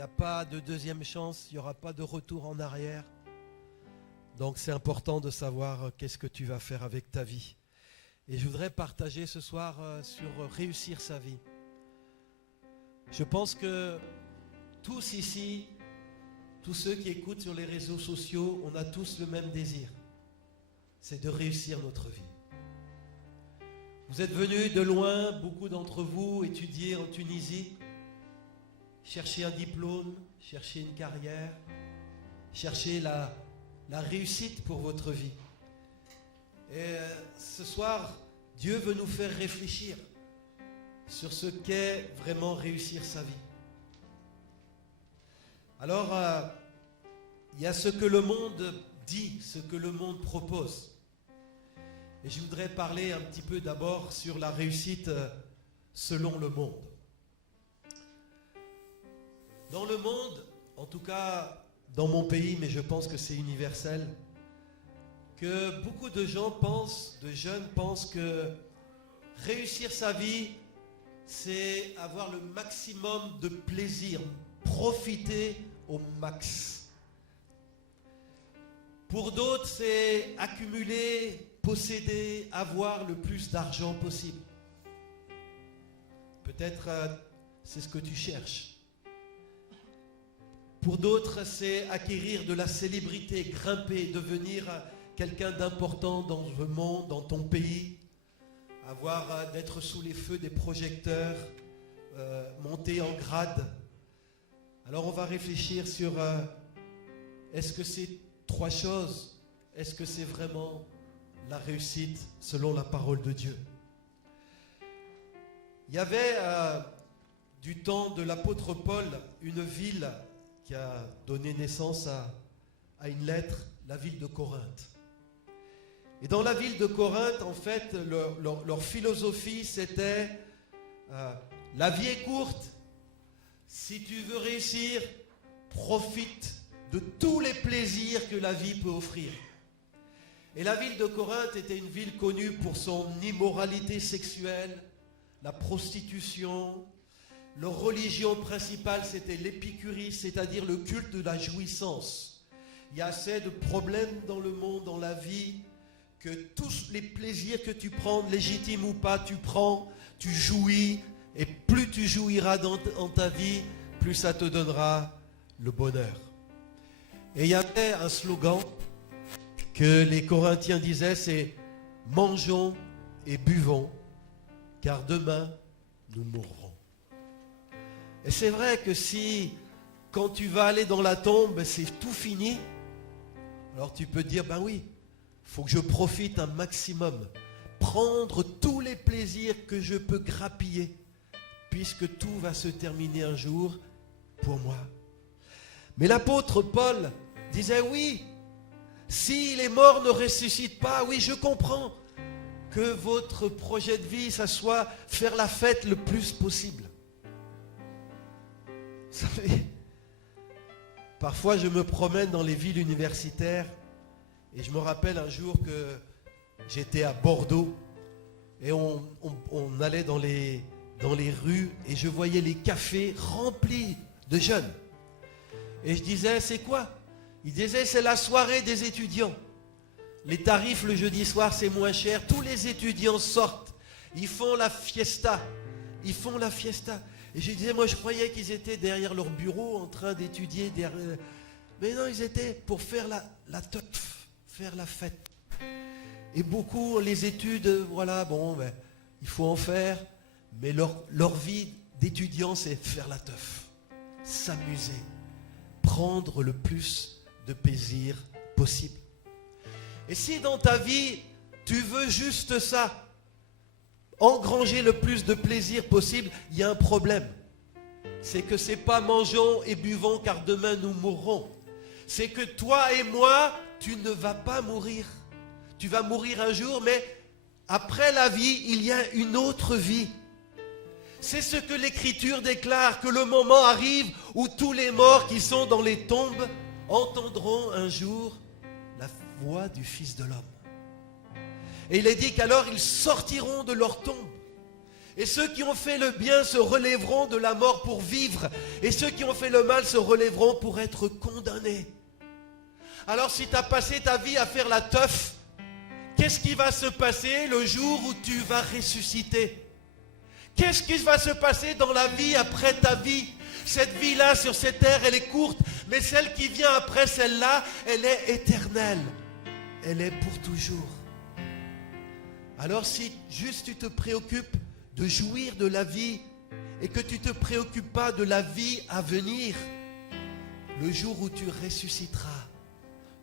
n'y a pas de deuxième chance, il n'y aura pas de retour en arrière. Donc c'est important de savoir qu'est-ce que tu vas faire avec ta vie. Et je voudrais partager ce soir sur réussir sa vie. Je pense que tous ici, tous ceux qui écoutent sur les réseaux sociaux, on a tous le même désir. C'est de réussir notre vie. Vous êtes venus de loin, beaucoup d'entre vous, étudier en Tunisie, chercher un diplôme, chercher une carrière, chercher la réussite pour votre vie. Et ce soir, Dieu veut nous faire réfléchir sur ce qu'est vraiment réussir sa vie. Alors, il y a ce que le monde dit, ce que le monde propose. Et je voudrais parler un petit peu d'abord sur la réussite selon le monde. Dans le monde, en tout cas dans mon pays, mais je pense que c'est universel, que beaucoup de gens pensent, de jeunes pensent que réussir sa vie, c'est avoir le maximum de plaisir, profiter au max. Pour d'autres, c'est accumuler, posséder, avoir le plus d'argent possible. Peut-être c'est ce que tu cherches. Pour d'autres, c'est acquérir de la célébrité, grimper, devenir quelqu'un d'important dans le monde, dans ton pays, d'être sous les feux des projecteurs, monter en grade. Alors on va réfléchir sur est-ce que ces trois choses, est-ce que c'est vraiment la réussite selon la parole de Dieu? Il y avait du temps de l'apôtre Paul une ville qui a donné naissance à une lettre, la ville de Corinthe. Et dans la ville de Corinthe, en fait, leur philosophie, c'était la vie est courte. Si tu veux réussir, profite de tous les plaisirs que la vie peut offrir. Et la ville de Corinthe était une ville connue pour son immoralité sexuelle, la prostitution. Leur religion principale, c'était l'épicurisme, c'est-à-dire le culte de la jouissance. Il y a assez de problèmes dans le monde, dans la vie, que tous les plaisirs que tu prends, légitimes ou pas, tu prends, tu jouis, et plus tu jouiras dans ta vie, plus ça te donnera le bonheur. Et il y avait un slogan que les Corinthiens disaient, c'est « Mangeons et buvons, car demain nous mourrons ». Et c'est vrai que si, quand tu vas aller dans la tombe, c'est tout fini, alors tu peux dire, ben oui, il faut que je profite un maximum, prendre tous les plaisirs que je peux grappiller, puisque tout va se terminer un jour pour moi. Mais l'apôtre Paul disait, oui, si les morts ne ressuscitent pas, oui, je comprends que votre projet de vie, ça soit faire la fête le plus possible. Vous savez, parfois je me promène dans les villes universitaires et je me rappelle un jour que j'étais à Bordeaux et on allait dans les rues et je voyais les cafés remplis de jeunes. Et je disais, c'est quoi? Ils disaient, c'est la soirée des étudiants. Les tarifs le jeudi soir, c'est moins cher. Tous les étudiants sortent. Ils font la fiesta. Ils font la fiesta. Et je disais, moi je croyais qu'ils étaient derrière leur bureau en train d'étudier. Mais non, ils étaient pour faire la teuf, faire la fête. Et beaucoup, les études, voilà, bon, ben, il faut en faire. Mais leur vie d'étudiant, c'est faire la teuf. S'amuser. Prendre le plus de plaisir possible. Et si dans ta vie, tu veux juste ça, engranger le plus de plaisir possible, il y a un problème. C'est que c'est pas mangeons et buvons car demain nous mourrons. C'est que toi et moi, tu ne vas pas mourir. Tu vas mourir un jour, mais après la vie, il y a une autre vie. C'est ce que l'Écriture déclare, que le moment arrive où tous les morts qui sont dans les tombes entendront un jour la voix du Fils de l'homme. Et il est dit qu'alors ils sortiront de leur tombe. Et ceux qui ont fait le bien se relèveront de la mort pour vivre. Et ceux qui ont fait le mal se relèveront pour être condamnés. Alors si tu as passé ta vie à faire la teuf, qu'est-ce qui va se passer le jour où tu vas ressusciter? Qu'est-ce qui va se passer dans la vie après ta vie? Cette vie-là sur cette terre, elle est courte, mais celle qui vient après celle-là, elle est éternelle. Elle est pour toujours. Alors si juste tu te préoccupes de jouir de la vie et que tu ne te préoccupes pas de la vie à venir, le jour où tu ressusciteras,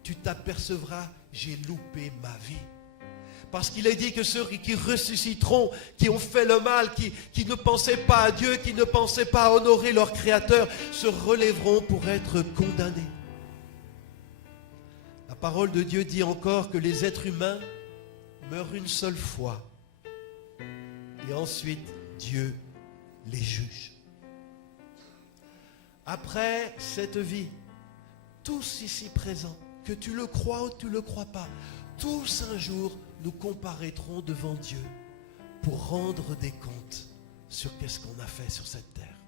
tu t'apercevras, j'ai loupé ma vie. Parce qu'il est dit que ceux qui ressusciteront, qui ont fait le mal, qui ne pensaient pas à Dieu, qui ne pensaient pas à honorer leur Créateur, se relèveront pour être condamnés. La parole de Dieu dit encore que les êtres humains meurent une seule fois. Et ensuite, Dieu les juge. Après cette vie, tous ici présents, que tu le crois ou tu ne le crois pas, tous un jour, nous comparaîtrons devant Dieu pour rendre des comptes sur qu'est-ce qu'on a fait sur cette terre.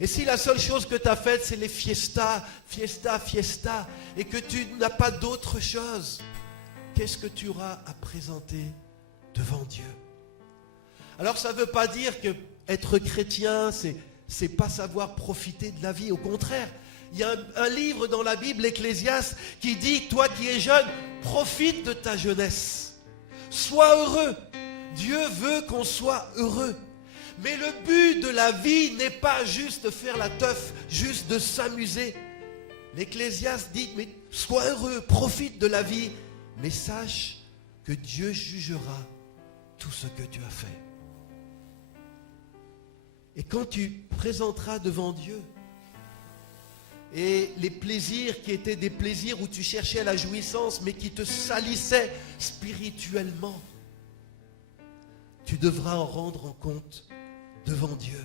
Et si la seule chose que tu as faite, c'est les fiestas, et que tu n'as pas d'autre chose, qu'est-ce que tu auras à présenter devant Dieu? Alors ça ne veut pas dire que être chrétien, c'est pas savoir profiter de la vie. Au contraire, il y a un livre dans la Bible, l'Ecclésiaste, qui dit, toi qui es jeune, profite de ta jeunesse. Sois heureux. Dieu veut qu'on soit heureux. Mais le but de la vie n'est pas juste de faire la teuf, juste de s'amuser. L'Ecclésiaste dit, mais sois heureux, profite de la vie, mais sache que Dieu jugera tout ce que tu as fait. Et quand tu présenteras devant Dieu, et les plaisirs qui étaient des plaisirs où tu cherchais la jouissance, mais qui te salissaient spirituellement, tu devras en rendre compte devant Dieu.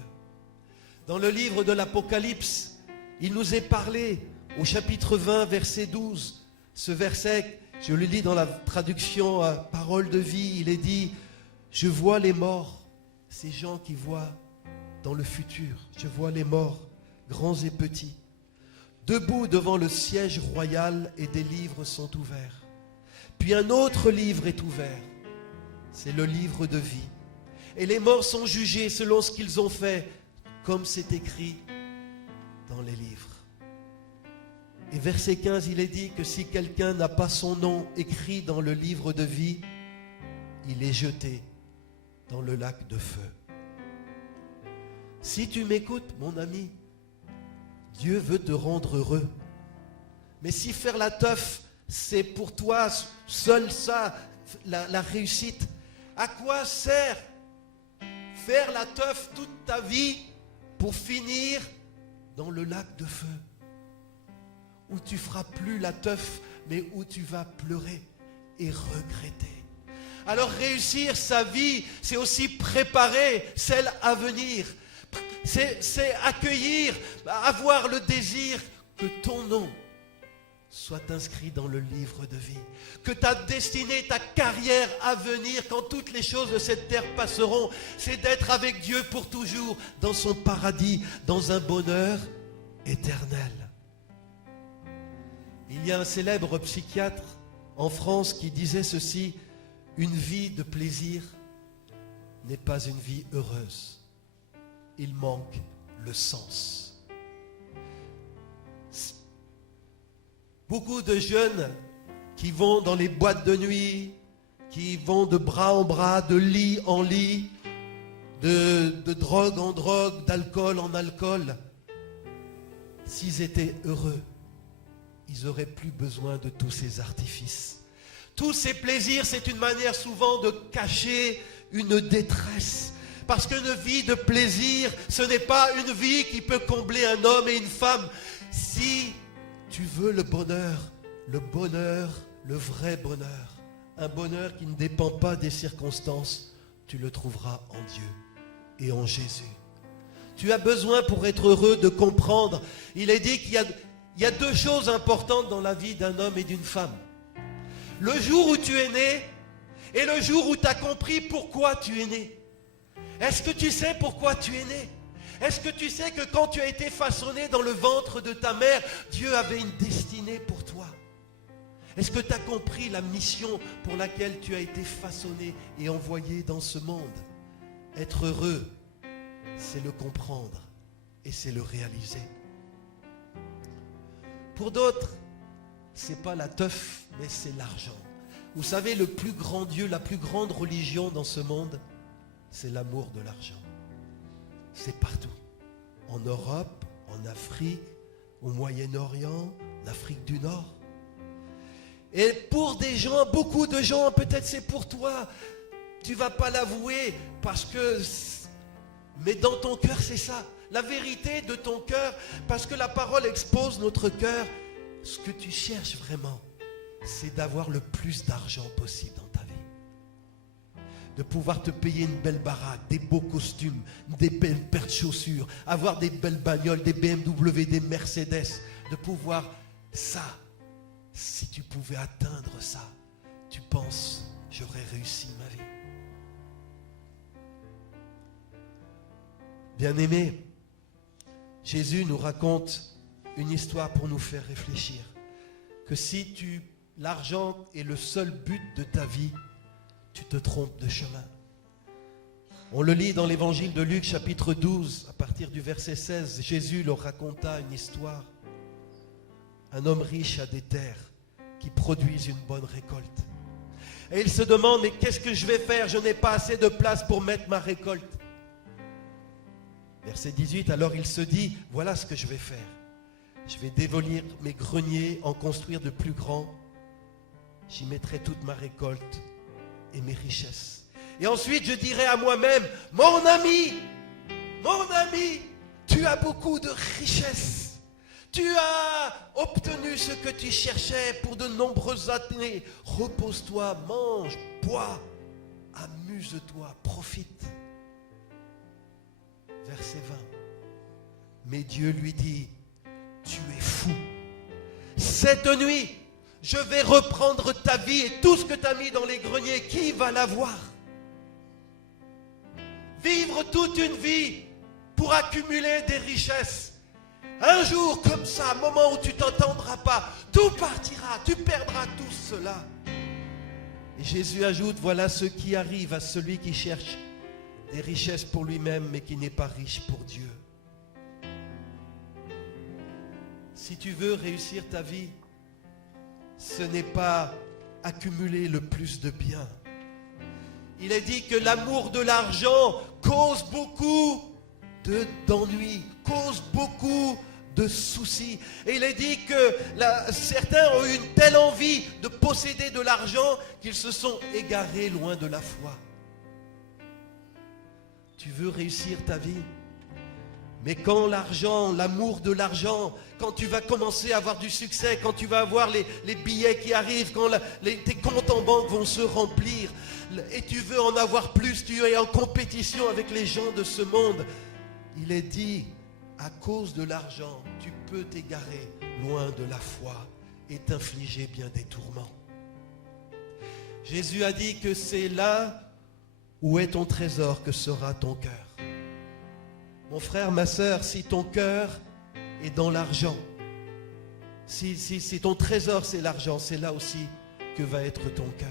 Dans le livre de l'Apocalypse, il nous est parlé au chapitre 20, verset 12. Ce verset, je le lis dans la traduction Parole de vie, il est dit, je vois les morts, ces gens qui voient dans le futur, je vois les morts, grands et petits, debout devant le siège royal, et des livres sont ouverts. Puis un autre livre est ouvert, c'est le livre de vie. Et les morts sont jugés selon ce qu'ils ont fait, comme c'est écrit dans les livres. Et verset 15, il est dit que si quelqu'un n'a pas son nom écrit dans le livre de vie, il est jeté dans le lac de feu. Si tu m'écoutes, mon ami, Dieu veut te rendre heureux. Mais si faire la teuf, c'est pour toi seul ça, la réussite, à quoi sert faire la teuf toute ta vie pour finir dans le lac de feu, où tu feras plus la teuf, mais où tu vas pleurer et regretter? Alors réussir sa vie, c'est aussi préparer celle à venir. C'est accueillir, avoir le désir que ton nom soit inscrit dans le livre de vie. Que ta destinée, ta carrière à venir, quand toutes les choses de cette terre passeront, c'est d'être avec Dieu pour toujours, dans son paradis, dans un bonheur éternel. Il y a un célèbre psychiatre en France qui disait ceci, une vie de plaisir n'est pas une vie heureuse. Il manque le sens. Beaucoup de jeunes qui vont dans les boîtes de nuit, qui vont de bras en bras, de lit en lit, de drogue en drogue, d'alcool en alcool, s'ils étaient heureux, ils n'auraient plus besoin de tous ces artifices. Tous ces plaisirs, c'est une manière souvent de cacher une détresse. Parce qu'une vie de plaisir, ce n'est pas une vie qui peut combler un homme et une femme. Si tu veux le bonheur, le vrai bonheur, un bonheur qui ne dépend pas des circonstances, tu le trouveras en Dieu et en Jésus. Tu as besoin pour être heureux de comprendre. Il est dit qu'il y a deux choses importantes dans la vie d'un homme et d'une femme. Le jour où tu es né et le jour où tu as compris pourquoi tu es né. Est-ce que tu sais pourquoi tu es né? Est-ce que tu sais que quand tu as été façonné dans le ventre de ta mère, Dieu avait une destinée pour toi? Est-ce que tu as compris la mission pour laquelle tu as été façonné et envoyé dans ce monde? Être heureux, c'est le comprendre et c'est le réaliser. Pour d'autres, ce n'est pas la teuf, mais c'est l'argent. Vous savez, le plus grand Dieu, la plus grande religion dans ce monde, c'est l'amour de l'argent. C'est partout. En Europe, en Afrique, au Moyen-Orient, en Afrique du Nord. Et pour des gens, beaucoup de gens, peut-être c'est pour toi, tu ne vas pas l'avouer parce que... Mais dans ton cœur, c'est ça. La vérité de ton cœur, parce que la parole expose notre cœur. Ce que tu cherches vraiment, c'est d'avoir le plus d'argent possible dans ta vie. De pouvoir te payer une belle baraque, des beaux costumes, des belles paires de chaussures, avoir des belles bagnoles, des BMW, des Mercedes. De pouvoir ça. Si tu pouvais atteindre ça, tu penses, j'aurais réussi ma vie. Bien-aimés, Jésus nous raconte une histoire pour nous faire réfléchir. Que si l'argent est le seul but de ta vie, tu te trompes de chemin. On le lit dans l'évangile de Luc, chapitre 12, à partir du verset 16. Jésus leur raconta une histoire. Un homme riche a des terres qui produisent une bonne récolte. Et il se demande, mais qu'est-ce que je vais faire? Je n'ai pas assez de place pour mettre ma récolte. Verset 18, alors il se dit, voilà ce que je vais faire. Je vais démolir mes greniers, en construire de plus grands. J'y mettrai toute ma récolte et mes richesses. Et ensuite je dirai à moi-même, mon ami, tu as beaucoup de richesses. Tu as obtenu ce que tu cherchais pour de nombreuses années. Repose-toi, mange, bois, amuse-toi, profite. Verset 20. Mais Dieu lui dit, tu es fou. Cette nuit, je vais reprendre ta vie et tout ce que tu as mis dans les greniers, qui va l'avoir? Vivre toute une vie pour accumuler des richesses. Un jour comme ça, un moment où tu t'entendras pas, tout partira, tu perdras tout cela. Et Jésus ajoute, voilà ce qui arrive à celui qui cherche des richesses pour lui-même, mais qui n'est pas riche pour Dieu. Si tu veux réussir ta vie, ce n'est pas accumuler le plus de biens. Il est dit que l'amour de l'argent cause beaucoup d'ennuis, cause beaucoup de soucis. Et il est dit que certains ont eu une telle envie de posséder de l'argent qu'ils se sont égarés loin de la foi. Tu veux réussir ta vie, mais quand l'argent, l'amour de l'argent, quand tu vas commencer à avoir du succès, quand tu vas avoir les billets qui arrivent, quand tes comptes en banque vont se remplir, et tu veux en avoir plus, tu es en compétition avec les gens de ce monde, il est dit, à cause de l'argent, tu peux t'égarer loin de la foi et t'infliger bien des tourments. Jésus a dit que c'est là où est ton trésor que sera ton cœur. Mon frère, ma sœur, si ton cœur est dans l'argent, si ton trésor c'est l'argent, c'est là aussi que va être ton cœur.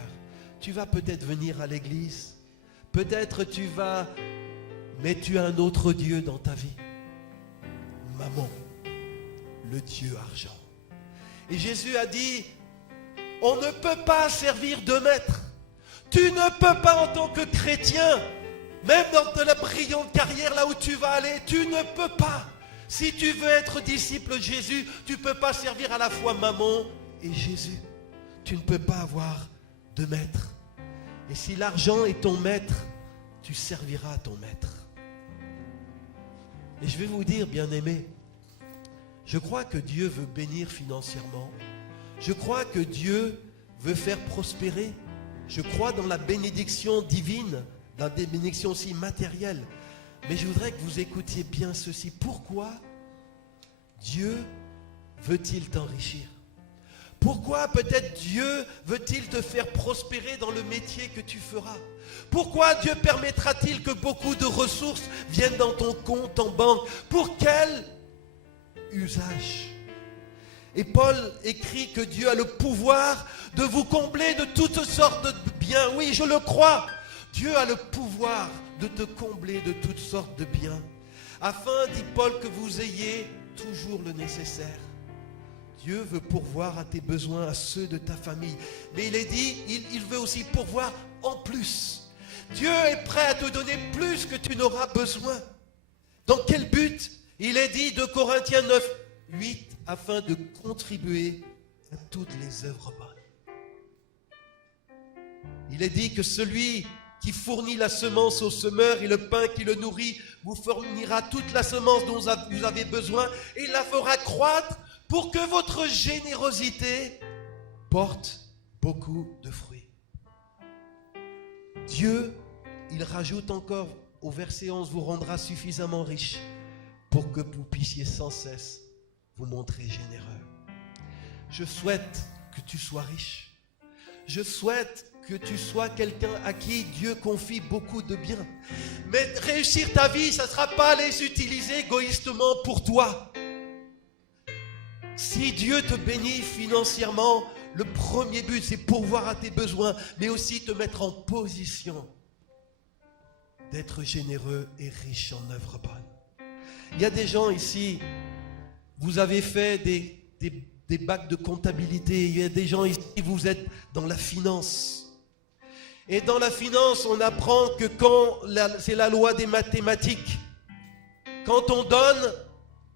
Tu vas peut-être venir à l'église, peut-être mais tu as un autre Dieu dans ta vie. Maman, le Dieu argent. Et Jésus a dit, on ne peut pas servir deux maîtres. Tu ne peux pas en tant que chrétien, même dans la brillante carrière là où tu vas aller, tu ne peux pas. Si tu veux être disciple de Jésus, tu ne peux pas servir à la fois maman et Jésus. Tu ne peux pas avoir deux maîtres. Et si l'argent est ton maître, tu serviras ton maître. Et je vais vous dire, bien-aimés, je crois que Dieu veut bénir financièrement. Je crois que Dieu veut faire prospérer. Je crois dans la bénédiction divine, dans la bénédiction aussi matérielle. Mais je voudrais que vous écoutiez bien ceci. Pourquoi Dieu veut-il t'enrichir? Pourquoi peut-être Dieu veut-il te faire prospérer dans le métier que tu feras? Pourquoi Dieu permettra-t-il que beaucoup de ressources viennent dans ton compte en banque? Pour quel usage? Et Paul écrit que Dieu a le pouvoir de vous combler de toutes sortes de biens. Oui, je le crois. Dieu a le pouvoir de te combler de toutes sortes de biens. Afin, dit Paul, que vous ayez toujours le nécessaire. Dieu veut pourvoir à tes besoins, à ceux de ta famille. Mais il est dit, il veut aussi pourvoir en plus. Dieu est prêt à te donner plus que tu n'auras besoin. Dans quel but? Il est dit, 2 Corinthiens 9, 8, afin de contribuer à toutes les œuvres bonnes. Il est dit que celui qui fournit la semence au semeur et le pain qui le nourrit vous fournira toute la semence dont vous avez besoin et il la fera croître pour que votre générosité porte beaucoup de fruits. Dieu, il rajoute encore au verset 11, vous rendra suffisamment riche pour que vous puissiez sans cesse vous montrer généreux. Je souhaite que tu sois riche. Je souhaite que tu sois quelqu'un à qui Dieu confie beaucoup de biens. Mais réussir ta vie, ça ne sera pas les utiliser égoïstement pour toi. Si Dieu te bénit financièrement, le premier but, c'est pourvoir à tes besoins, mais aussi te mettre en position d'être généreux et riche en œuvres bonnes. Il y a des gens ici, vous avez fait des bacs de comptabilité, il y a des gens ici, vous êtes dans la finance. Et dans la finance, on apprend que c'est la loi des mathématiques. Quand on donne,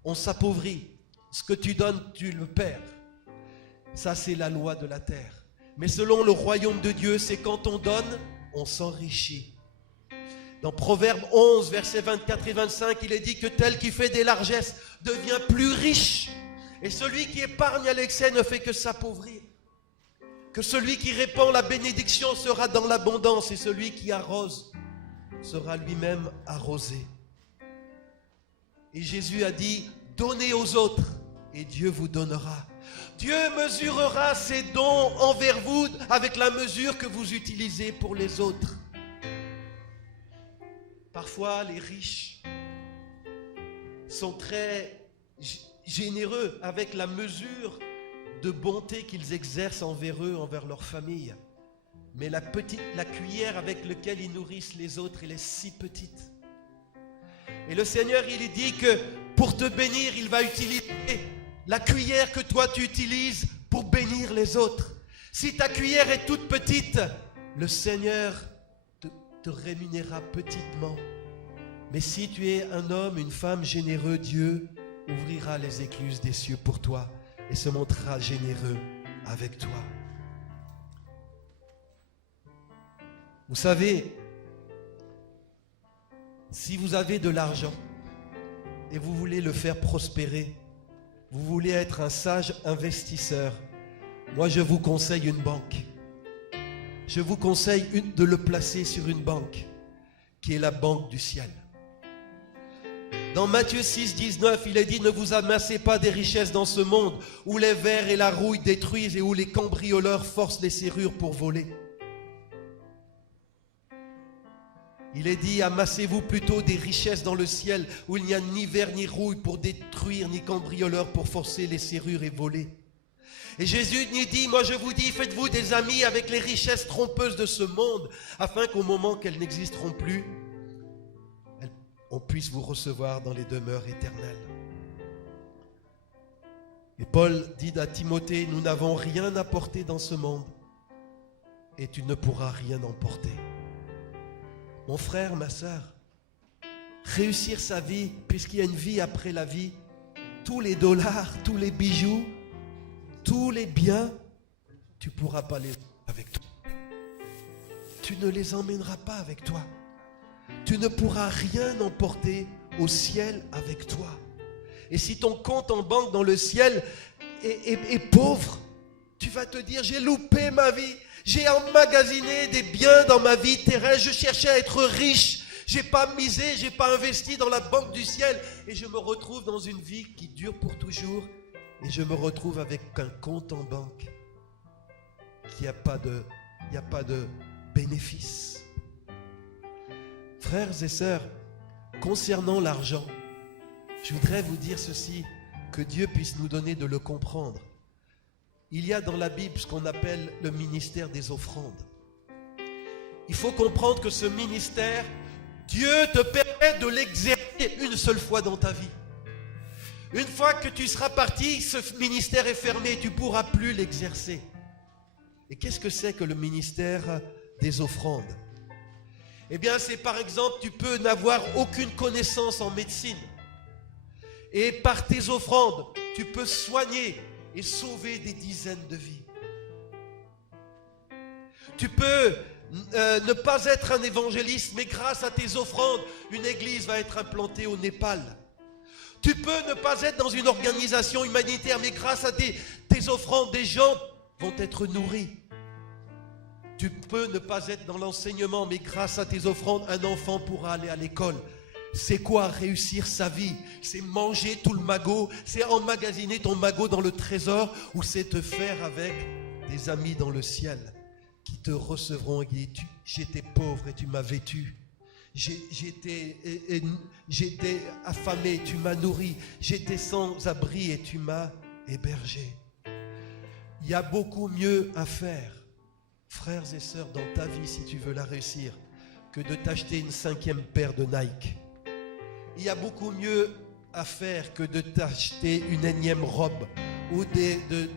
on s'appauvrit. Ce que tu donnes, tu le perds. Ça, c'est la loi de la terre. Mais selon le royaume de Dieu, c'est quand on donne, on s'enrichit. Dans Proverbe 11, versets 24 et 25, il est dit que tel qui fait des largesses devient plus riche. Et celui qui épargne à l'excès ne fait que s'appauvrir. Que celui qui répand la bénédiction sera dans l'abondance et celui qui arrose sera lui-même arrosé. Et Jésus a dit, donnez aux autres et Dieu vous donnera. Dieu mesurera ses dons envers vous avec la mesure que vous utilisez pour les autres. Parfois, les riches sont très généreux avec la mesure de bonté qu'ils exercent envers eux, envers leur famille. Mais la cuillère avec laquelle ils nourrissent les autres, elle est si petite. Et le Seigneur, il dit que pour te bénir, il va utiliser la cuillère que toi tu utilises pour bénir les autres. Si ta cuillère est toute petite, le Seigneur te rémunérera petitement. Mais si tu es un homme, une femme généreux, Dieu ouvrira les écluses des cieux pour toi et se montrera généreux avec toi. Vous savez, si vous avez de l'argent et vous voulez le faire prospérer, vous voulez être un sage investisseur, moi je vous conseille une banque. Je vous conseille de le placer sur une banque qui est la banque du ciel. Dans Matthieu 6, 19, il est dit, ne vous amassez pas des richesses dans ce monde où les vers et la rouille détruisent et où les cambrioleurs forcent les serrures pour voler. Il est dit, amassez-vous plutôt des richesses dans le ciel où il n'y a ni ver ni rouille pour détruire, ni cambrioleurs pour forcer les serrures et voler. Et Jésus nous dit, moi je vous dis, faites-vous des amis avec les richesses trompeuses de ce monde, afin qu'au moment qu'elles n'existeront plus, on puisse vous recevoir dans les demeures éternelles. Et Paul dit à Timothée, nous n'avons rien à porter dans ce monde, et tu ne pourras rien emporter. Mon frère, ma sœur, réussir sa vie, puisqu'il y a une vie après la vie, tous les dollars, tous les bijoux, tous les biens, tu ne pourras pas les emmener avec toi. Tu ne les emmèneras pas avec toi. Tu ne pourras rien emporter au ciel avec toi. Et si ton compte en banque dans le ciel est pauvre, tu vas te dire, j'ai loupé ma vie. J'ai emmagasiné des biens dans ma vie terrestre. Je cherchais à être riche. Je n'ai pas misé, je n'ai pas investi dans la banque du ciel. Et je me retrouve dans une vie qui dure pour toujours. Et je me retrouve avec un compte en banque qu'il n'y a pas de bénéfice. Frères et sœurs, concernant l'argent, je voudrais vous dire ceci, que Dieu puisse nous donner de le comprendre. Il y a dans la Bible ce qu'on appelle le ministère des offrandes. Il faut comprendre que ce ministère, Dieu te permet de l'exercer une seule fois dans ta vie. Une fois que tu seras parti, ce ministère est fermé, tu ne pourras plus l'exercer. Et qu'est-ce que c'est que le ministère des offrandes? Eh bien, c'est par exemple, tu peux n'avoir aucune connaissance en médecine. Et par tes offrandes, tu peux soigner et sauver des dizaines de vies. Tu peux ne pas être un évangéliste, mais grâce à tes offrandes, une église va être implantée au Népal. Tu peux ne pas être dans une organisation humanitaire, mais grâce à tes offrandes, des gens vont être nourris. Tu peux ne pas être dans l'enseignement, mais grâce à tes offrandes, un enfant pourra aller à l'école. C'est quoi réussir sa vie? C'est manger tout le magot, c'est emmagasiner ton magot dans le trésor, ou c'est te faire avec des amis dans le ciel qui te recevront et qui disent, j'étais pauvre et tu m'as vêtu. J'étais affamé, tu m'as nourri. J'étais sans abri et tu m'as hébergé. Il y a beaucoup mieux à faire, frères et sœurs, dans ta vie, si tu veux la réussir, que de t'acheter une 5e paire de Nike. Il y a beaucoup mieux à faire que de t'acheter une énième robe ou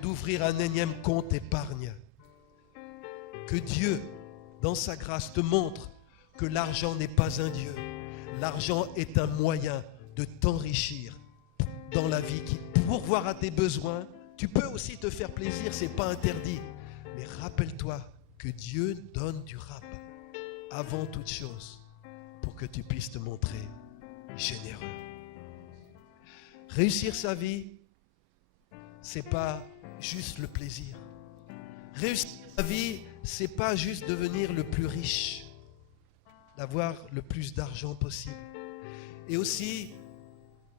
d'ouvrir un énième compte épargne. Que Dieu, dans sa grâce, te montre que l'argent n'est pas un Dieu. L'argent est un moyen de t'enrichir dans la vie qui pourvoira à tes besoins. Tu peux aussi te faire plaisir, ce n'est pas interdit. Mais rappelle-toi que Dieu donne du rap avant toute chose pour que tu puisses te montrer généreux. Réussir sa vie, ce n'est pas juste le plaisir. Réussir sa vie, ce n'est pas juste devenir le plus riche, d'avoir le plus d'argent possible. Et aussi,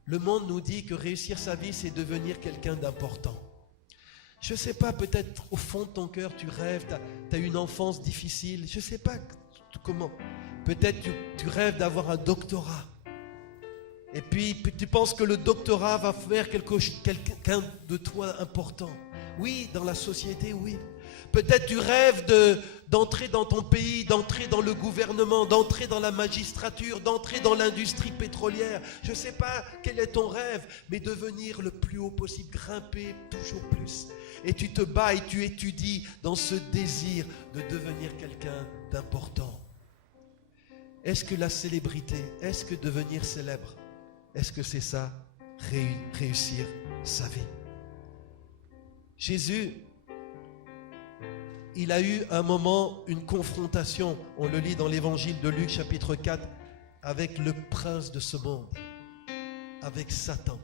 le monde nous dit que réussir sa vie, c'est devenir quelqu'un d'important. Je ne sais pas, peut-être au fond de ton cœur, tu rêves, tu as une enfance difficile, je ne sais pas comment. Peut-être tu rêves d'avoir un doctorat. Et puis tu penses que le doctorat va faire quelqu'un de toi important. Oui, dans la société, oui. Peut-être tu rêves d'entrer dans ton pays, d'entrer dans le gouvernement, d'entrer dans la magistrature, d'entrer dans l'industrie pétrolière. Je ne sais pas quel est ton rêve, mais devenir le plus haut possible, grimper toujours plus. Et tu te bats et tu étudies dans ce désir de devenir quelqu'un d'important. Est-ce que la célébrité, est-ce que devenir célèbre, est-ce que c'est ça, réussir sa vie? Jésus, il a eu un moment, une confrontation, on le lit dans l'évangile de Luc chapitre 4, avec le prince de ce monde, avec Satan.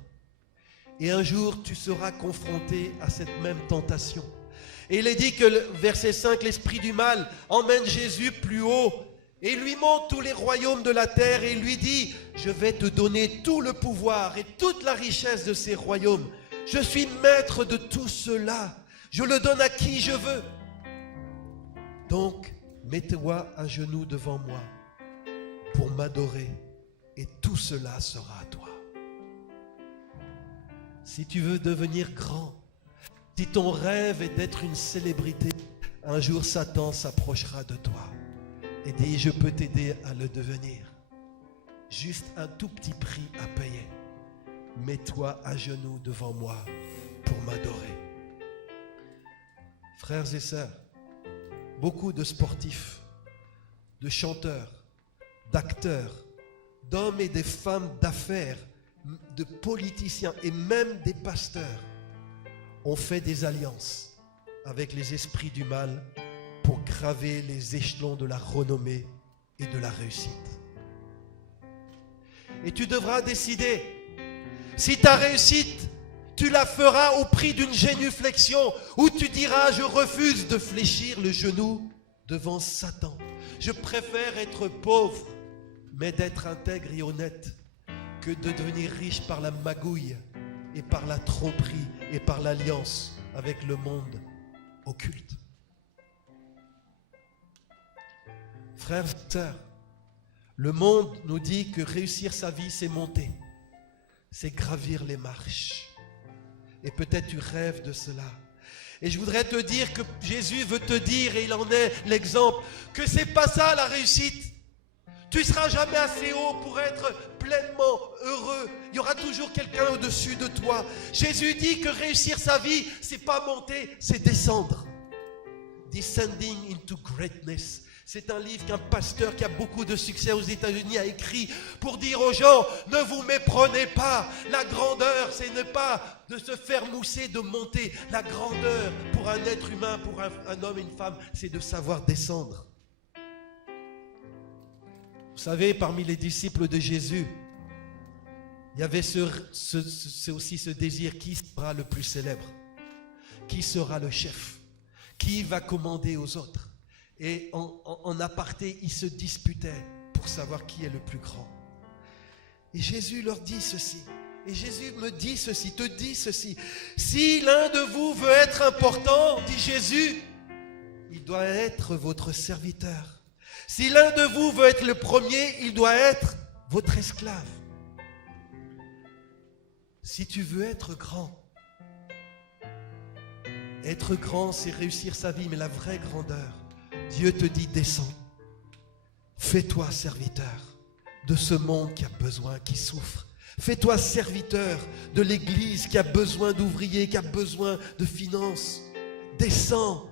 Et un jour, tu seras confronté à cette même tentation. Et il est dit que, verset 5, l'esprit du mal emmène Jésus plus haut et lui montre tous les royaumes de la terre et lui dit, je vais te donner tout le pouvoir et toute la richesse de ces royaumes. Je suis maître de tout cela. Je le donne à qui je veux. Donc, mets-toi à genoux devant moi pour m'adorer et tout cela sera à toi. Si tu veux devenir grand, si ton rêve est d'être une célébrité, un jour Satan s'approchera de toi et dit, je peux t'aider à le devenir. Juste un tout petit prix à payer. Mets-toi à genoux devant moi pour m'adorer. Frères et sœurs, beaucoup de sportifs, de chanteurs, d'acteurs, d'hommes et des femmes d'affaires, de politiciens et même des pasteurs ont fait des alliances avec les esprits du mal pour graver les échelons de la renommée et de la réussite. Et tu devras décider si ta réussite, tu la feras au prix d'une génuflexion ou tu diras, je refuse de fléchir le genou devant Satan. Je préfère être pauvre, mais d'être intègre et honnête, que de devenir riche par la magouille et par la tromperie et par l'alliance avec le monde occulte. Frères et sœurs, le monde nous dit que réussir sa vie, c'est monter, c'est gravir les marches. Et peut-être tu rêves de cela. Et je voudrais te dire que Jésus veut te dire, et il en est l'exemple, que c'est pas ça la réussite. Tu ne seras jamais assez haut pour être pleinement heureux. Il y aura toujours quelqu'un au-dessus de toi. Jésus dit que réussir sa vie, c'est pas monter, c'est descendre. Descending into greatness. C'est un livre qu'un pasteur qui a beaucoup de succès aux États-Unis a écrit pour dire aux gens, ne vous méprenez pas. La grandeur, c'est ne pas de se faire mousser, de monter. La grandeur pour un être humain, pour un homme et une femme, c'est de savoir descendre. Vous savez, parmi les disciples de Jésus, il y avait aussi ce désir, qui sera le plus célèbre? Qui sera le chef? Qui va commander aux autres? Et en aparté, ils se disputaient pour savoir qui est le plus grand. Et Jésus leur dit ceci. Et Jésus me dit ceci, te dit ceci. Si l'un de vous veut être important, dit Jésus, il doit être votre serviteur. Si l'un de vous veut être le premier, il doit être votre esclave. Si tu veux être grand, c'est réussir sa vie, mais la vraie grandeur, Dieu te dit, descends, fais-toi serviteur de ce monde qui a besoin, qui souffre. Fais-toi serviteur de l'église qui a besoin d'ouvriers, qui a besoin de finances. Descends.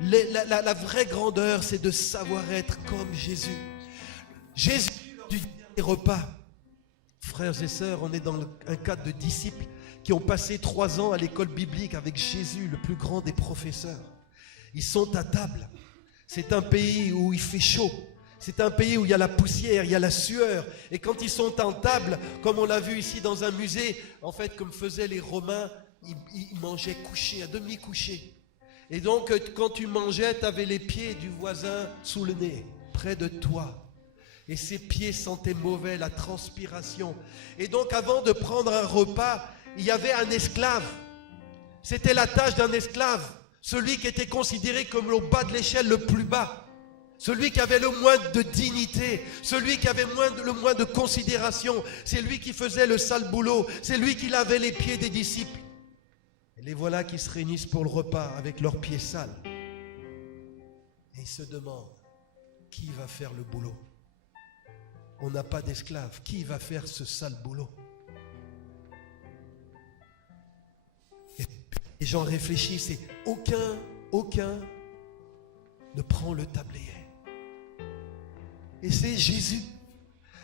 La vraie grandeur, c'est de savoir être comme Jésus. Jésus, du dernier repas, frères et sœurs, on est dans un cadre de disciples qui ont passé 3 ans à l'école biblique avec Jésus, le plus grand des professeurs. Ils sont à table. C'est un pays où il fait chaud. C'est un pays où il y a la poussière, il y a la sueur. Et quand ils sont en table, comme on l'a vu ici dans un musée, en fait, comme faisaient les Romains, ils mangeaient couchés, à demi couchés. Et donc, quand tu mangeais, tu avais les pieds du voisin sous le nez, près de toi. Et ses pieds sentaient mauvais, la transpiration. Et donc, avant de prendre un repas, il y avait un esclave. C'était la tâche d'un esclave. Celui qui était considéré comme au bas de l'échelle, le plus bas. Celui qui avait le moins de dignité. Celui qui avait le moins de considération. C'est lui qui faisait le sale boulot. C'est lui qui lavait les pieds des disciples. Et les voilà qui se réunissent pour le repas avec leurs pieds sales. Et ils se demandent, qui va faire le boulot? On n'a pas d'esclave. Qui va faire ce sale boulot? Et les gens réfléchissent et aucun ne prend le tablier. Et c'est Jésus.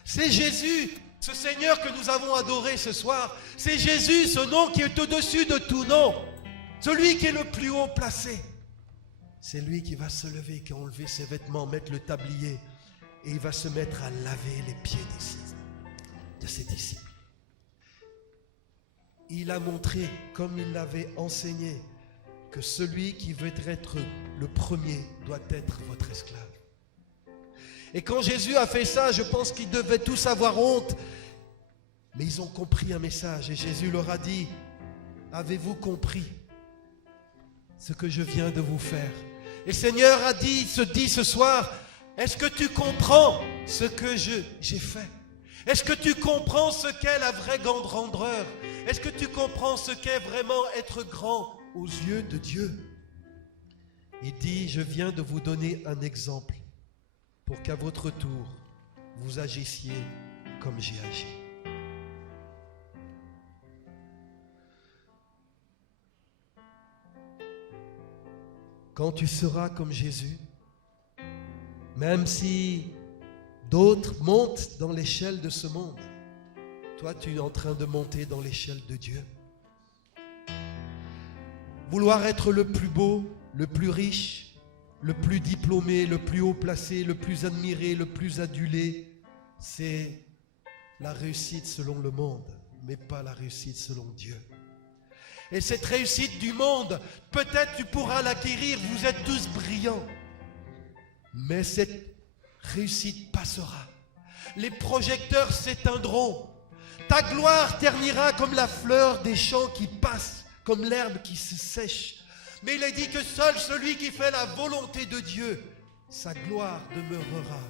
C'est Jésus, ce Seigneur que nous avons adoré ce soir. C'est Jésus, ce nom qui est au-dessus de tout nom. Celui qui est le plus haut placé. C'est lui qui va se lever, qui a enlevé ses vêtements, mettre le tablier. Et il va se mettre à laver les pieds de ses disciples. Il a montré, comme il l'avait enseigné, que celui qui veut être le premier doit être votre esclave. Et quand Jésus a fait ça, je pense qu'ils devaient tous avoir honte. Mais ils ont compris un message et Jésus leur a dit, avez-vous compris ce que je viens de vous faire? Et le Seigneur se dit ce soir, est-ce que tu comprends ce que j'ai fait? Est-ce que tu comprends ce qu'est la vraie grandeur? Est-ce que tu comprends ce qu'est vraiment être grand aux yeux de Dieu? Il dit, je viens de vous donner un exemple pour qu'à votre tour, vous agissiez comme j'ai agi. Quand tu seras comme Jésus, même si d'autres montent dans l'échelle de ce monde, toi tu es en train de monter dans l'échelle de Dieu. Vouloir être le plus beau, le plus riche, le plus diplômé, le plus haut placé, le plus admiré, le plus adulé, c'est la réussite selon le monde, mais pas la réussite selon Dieu. Et cette réussite du monde, peut-être tu pourras l'acquérir, vous êtes tous brillants. Mais cette réussite passera. Les projecteurs s'éteindront. Ta gloire ternira comme la fleur des champs qui passe, comme l'herbe qui se sèche. Mais il est dit que seul celui qui fait la volonté de Dieu sa gloire demeurera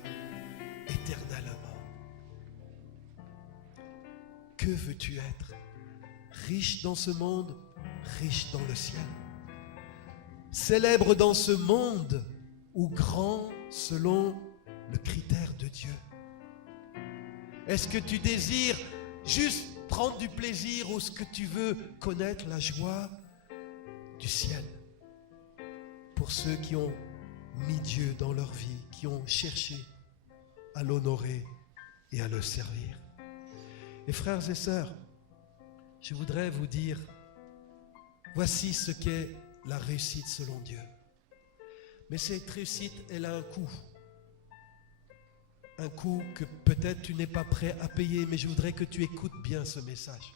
éternellement. Que veux-tu être? Riche dans ce monde, riche dans le ciel. Célèbre dans ce monde ou grand selon le critère de Dieu. Est-ce que tu désires juste prendre du plaisir ou est-ce que tu veux connaître la joie du ciel? Pour ceux qui ont mis Dieu dans leur vie, qui ont cherché à l'honorer et à le servir. Et frères et sœurs, je voudrais vous dire, voici ce qu'est la réussite selon Dieu. Mais cette réussite, elle a un coût. Un coût que peut-être tu n'es pas prêt à payer, mais je voudrais que tu écoutes bien ce message.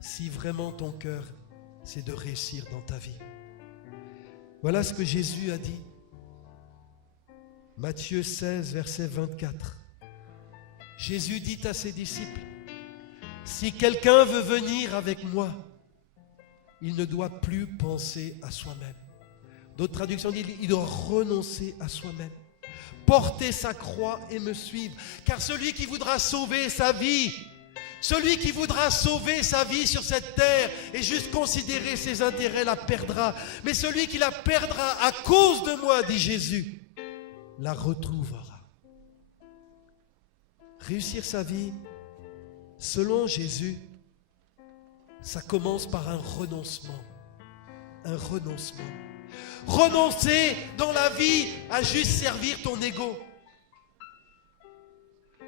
Si vraiment ton cœur, c'est de réussir dans ta vie. Voilà ce que Jésus a dit. Matthieu 16, verset 24. Jésus dit à ses disciples, « Si quelqu'un veut venir avec moi, il ne doit plus penser à soi-même. » D'autres traductions disent, il doit renoncer à soi-même. Porter sa croix et me suivre. Car celui qui voudra sauver sa vie, celui qui voudra sauver sa vie sur cette terre et juste considérer ses intérêts la perdra. Mais celui qui la perdra à cause de moi, dit Jésus, la retrouvera. Réussir sa vie, selon Jésus, ça commence par un renoncement. Un renoncement. Renoncer dans la vie à juste servir ton ego.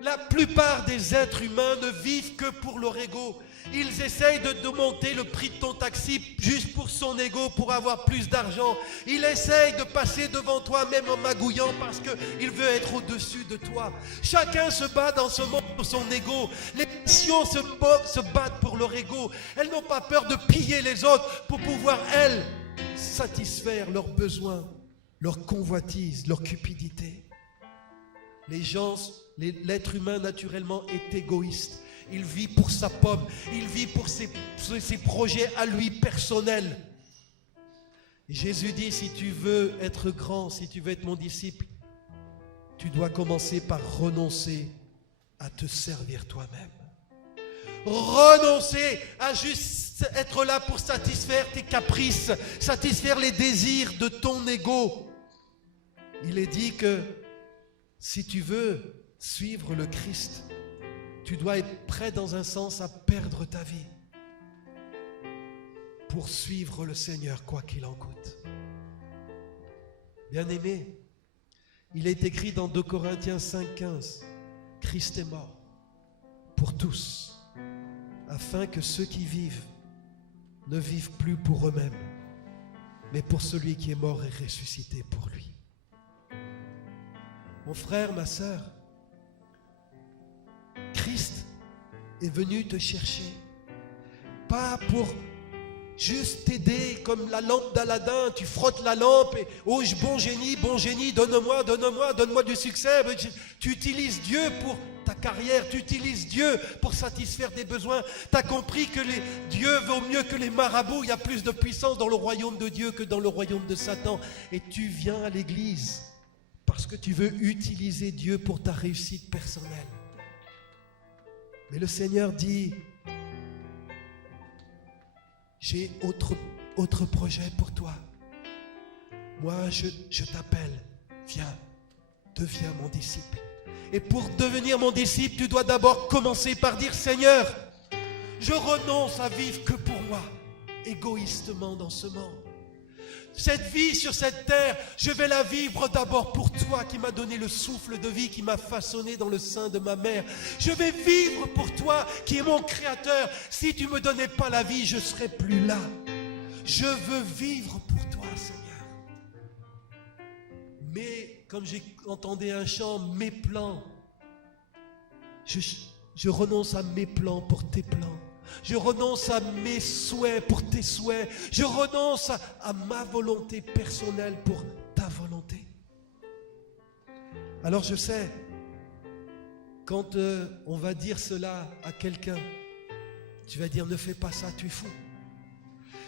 La plupart des êtres humains ne vivent que pour leur ego. Ils essayent de monter le prix de ton taxi juste pour son ego, pour avoir plus d'argent. Il essaye de passer devant toi même en magouillant parce qu'il veut être au-dessus de toi. Chacun se bat dans ce monde pour son ego. Les nations se battent pour leur ego. Elles n'ont pas peur de piller les autres pour pouvoir, elles, satisfaire leurs besoins, leurs convoitises, leur cupidité. L'être humain naturellement est égoïste. Il vit pour sa pomme, il vit pour ses projets à lui personnels. Et Jésus dit, si tu veux être grand, si tu veux être mon disciple, tu dois commencer par renoncer à te servir toi-même. Renoncer à juste être là pour satisfaire tes caprices, satisfaire les désirs de ton ego. Il est dit que si tu veux suivre le Christ, tu dois être prêt dans un sens à perdre ta vie pour suivre le Seigneur quoi qu'il en coûte. Bien-aimé, il est écrit dans 2 Corinthiens 5,15, Christ est mort pour tous, afin que ceux qui vivent ne vivent plus pour eux-mêmes, mais pour celui qui est mort et ressuscité pour lui. Mon frère, ma sœur, Christ est venu te chercher, pas pour juste t'aider comme la lampe d'Aladin. Tu frottes la lampe et « Oh, bon génie, donne-moi du succès ». Tu utilises Dieu pour ta carrière, tu utilises Dieu pour satisfaire des besoins. Tu as compris que Dieu vaut mieux que les marabouts. Il y a plus de puissance dans le royaume de Dieu que dans le royaume de Satan. Et tu viens à l'église parce que tu veux utiliser Dieu pour ta réussite personnelle. Mais le Seigneur dit, j'ai autre projet pour toi. Moi, je t'appelle, viens, deviens mon disciple. Et pour devenir mon disciple, tu dois d'abord commencer par dire, Seigneur, je renonce à vivre que pour moi, égoïstement dans ce monde. Cette vie sur cette terre, je vais la vivre d'abord pour toi qui m'as donné le souffle de vie, qui m'a façonné dans le sein de ma mère. Je vais vivre pour toi qui es mon créateur. Si tu ne me donnais pas la vie, je ne serais plus là. Je veux vivre pour toi, Seigneur. Mais, comme j'ai entendu un chant, mes plans, je renonce à mes plans pour tes plans. Je renonce à mes souhaits pour tes souhaits. Je renonce à ma volonté personnelle pour ta volonté. Alors je sais, quand on va dire cela à quelqu'un, tu vas dire ne fais pas ça, tu es fou.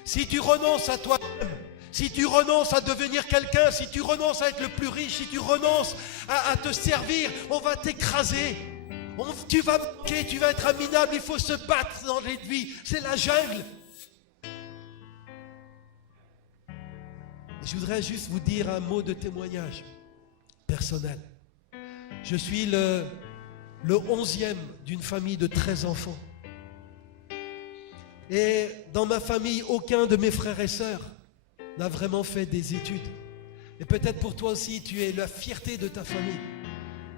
Si tu renonces à toi-même, si tu renonces à devenir quelqu'un, si tu renonces à être le plus riche, si tu renonces à te servir, on va t'écraser. Tu vas manquer, tu vas être un minable, il faut se battre dans cette vie. C'est la jungle. Et je voudrais juste vous dire un mot de témoignage personnel. Je suis le 11e d'une famille de 13 enfants. Et dans ma famille, aucun de mes frères et sœurs n'a vraiment fait des études. Et peut-être pour toi aussi, tu es la fierté de ta famille.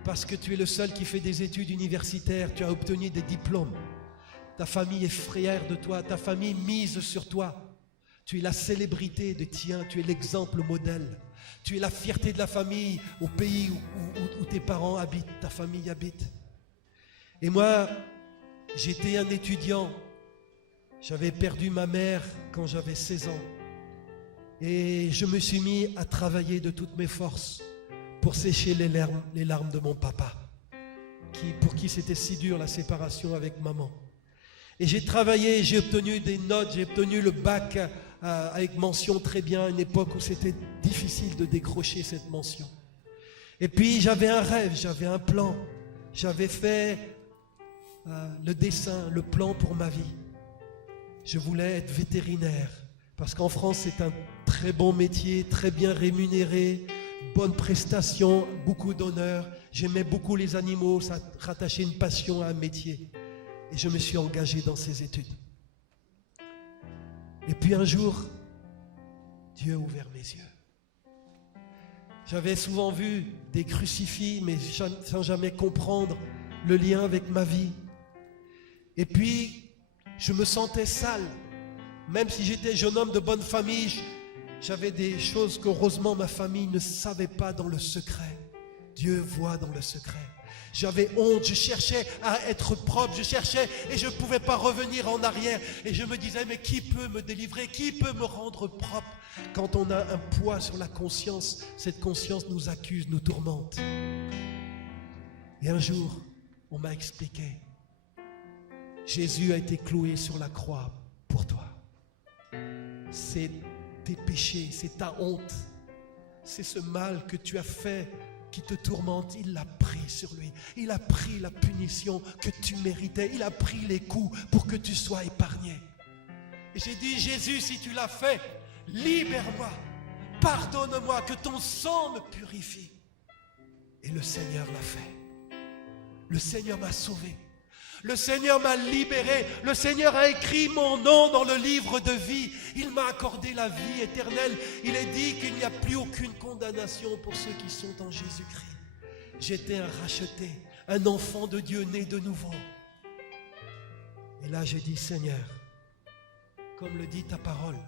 Parce que tu es le seul qui fait des études universitaires, tu as obtenu des diplômes. Ta famille est fière de toi, ta famille mise sur toi. Tu es la célébrité de tien, tu es l'exemple modèle. Tu es la fierté de la famille au pays où tes parents habitent, ta famille habite. Et moi, j'étais un étudiant. J'avais perdu ma mère quand j'avais 16 ans. Et je me suis mis à travailler de toutes mes forces pour sécher les larmes de mon papa, pour qui c'était si dur la séparation avec maman. Et j'ai travaillé, j'ai obtenu des notes, j'ai obtenu le bac avec mention très bien, à une époque où c'était difficile de décrocher cette mention. Et puis j'avais un rêve, j'avais un plan, j'avais fait le dessin, le plan pour ma vie. Je voulais être vétérinaire, parce qu'en France c'est un très bon métier, très bien rémunéré, bonne prestation, beaucoup d'honneur. J'aimais beaucoup les animaux, ça rattachait une passion à un métier. Et je me suis engagé dans ces études. Et puis un jour, Dieu a ouvert mes yeux. J'avais souvent vu des crucifix, mais sans jamais comprendre le lien avec ma vie. Et puis, je me sentais sale. Même si j'étais jeune homme de bonne famille, j'avais des choses qu'heureusement ma famille ne savait pas dans le secret. Dieu voit dans le secret. J'avais honte, je cherchais à être propre, je cherchais et je ne pouvais pas revenir en arrière. Et je me disais, mais qui peut me délivrer, qui peut me rendre propre? Quand on a un poids sur la conscience, cette conscience nous accuse, nous tourmente. Et un jour, on m'a expliqué, Jésus a été cloué sur la croix pour toi. C'est tes péchés, c'est ta honte, c'est ce mal que tu as fait qui te tourmente, il l'a pris sur lui. Il a pris la punition que tu méritais. Il a pris les coups pour que tu sois épargné. Et j'ai dit, Jésus, si tu l'as fait, libère-moi, pardonne-moi, que ton sang me purifie. Et le Seigneur l'a fait. Le Seigneur m'a sauvé. Le Seigneur m'a libéré. Le Seigneur a écrit mon nom dans le livre de vie. Il m'a accordé la vie éternelle. Il est dit qu'il n'y a plus aucune condamnation pour ceux qui sont en Jésus-Christ. J'étais un racheté, un enfant de Dieu né de nouveau. Et là j'ai dit, Seigneur, comme le dit ta parole,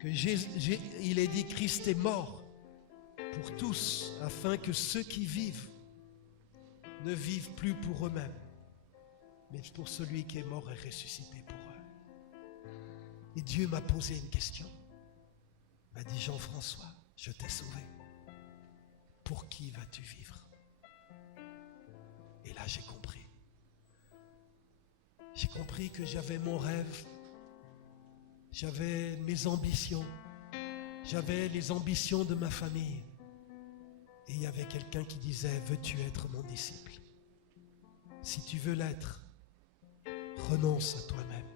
que il est dit, Christ est mort pour tous, afin que ceux qui vivent ne vivent plus pour eux-mêmes, mais pour celui qui est mort et ressuscité pour eux. Et Dieu m'a posé une question. Il m'a dit, Jean-François, je t'ai sauvé. Pour qui vas-tu vivre? Et là, j'ai compris. J'ai compris que j'avais mon rêve, j'avais mes ambitions, j'avais les ambitions de ma famille. Et il y avait quelqu'un qui disait, veux-tu être mon disciple? Si tu veux l'être, renonce à toi-même,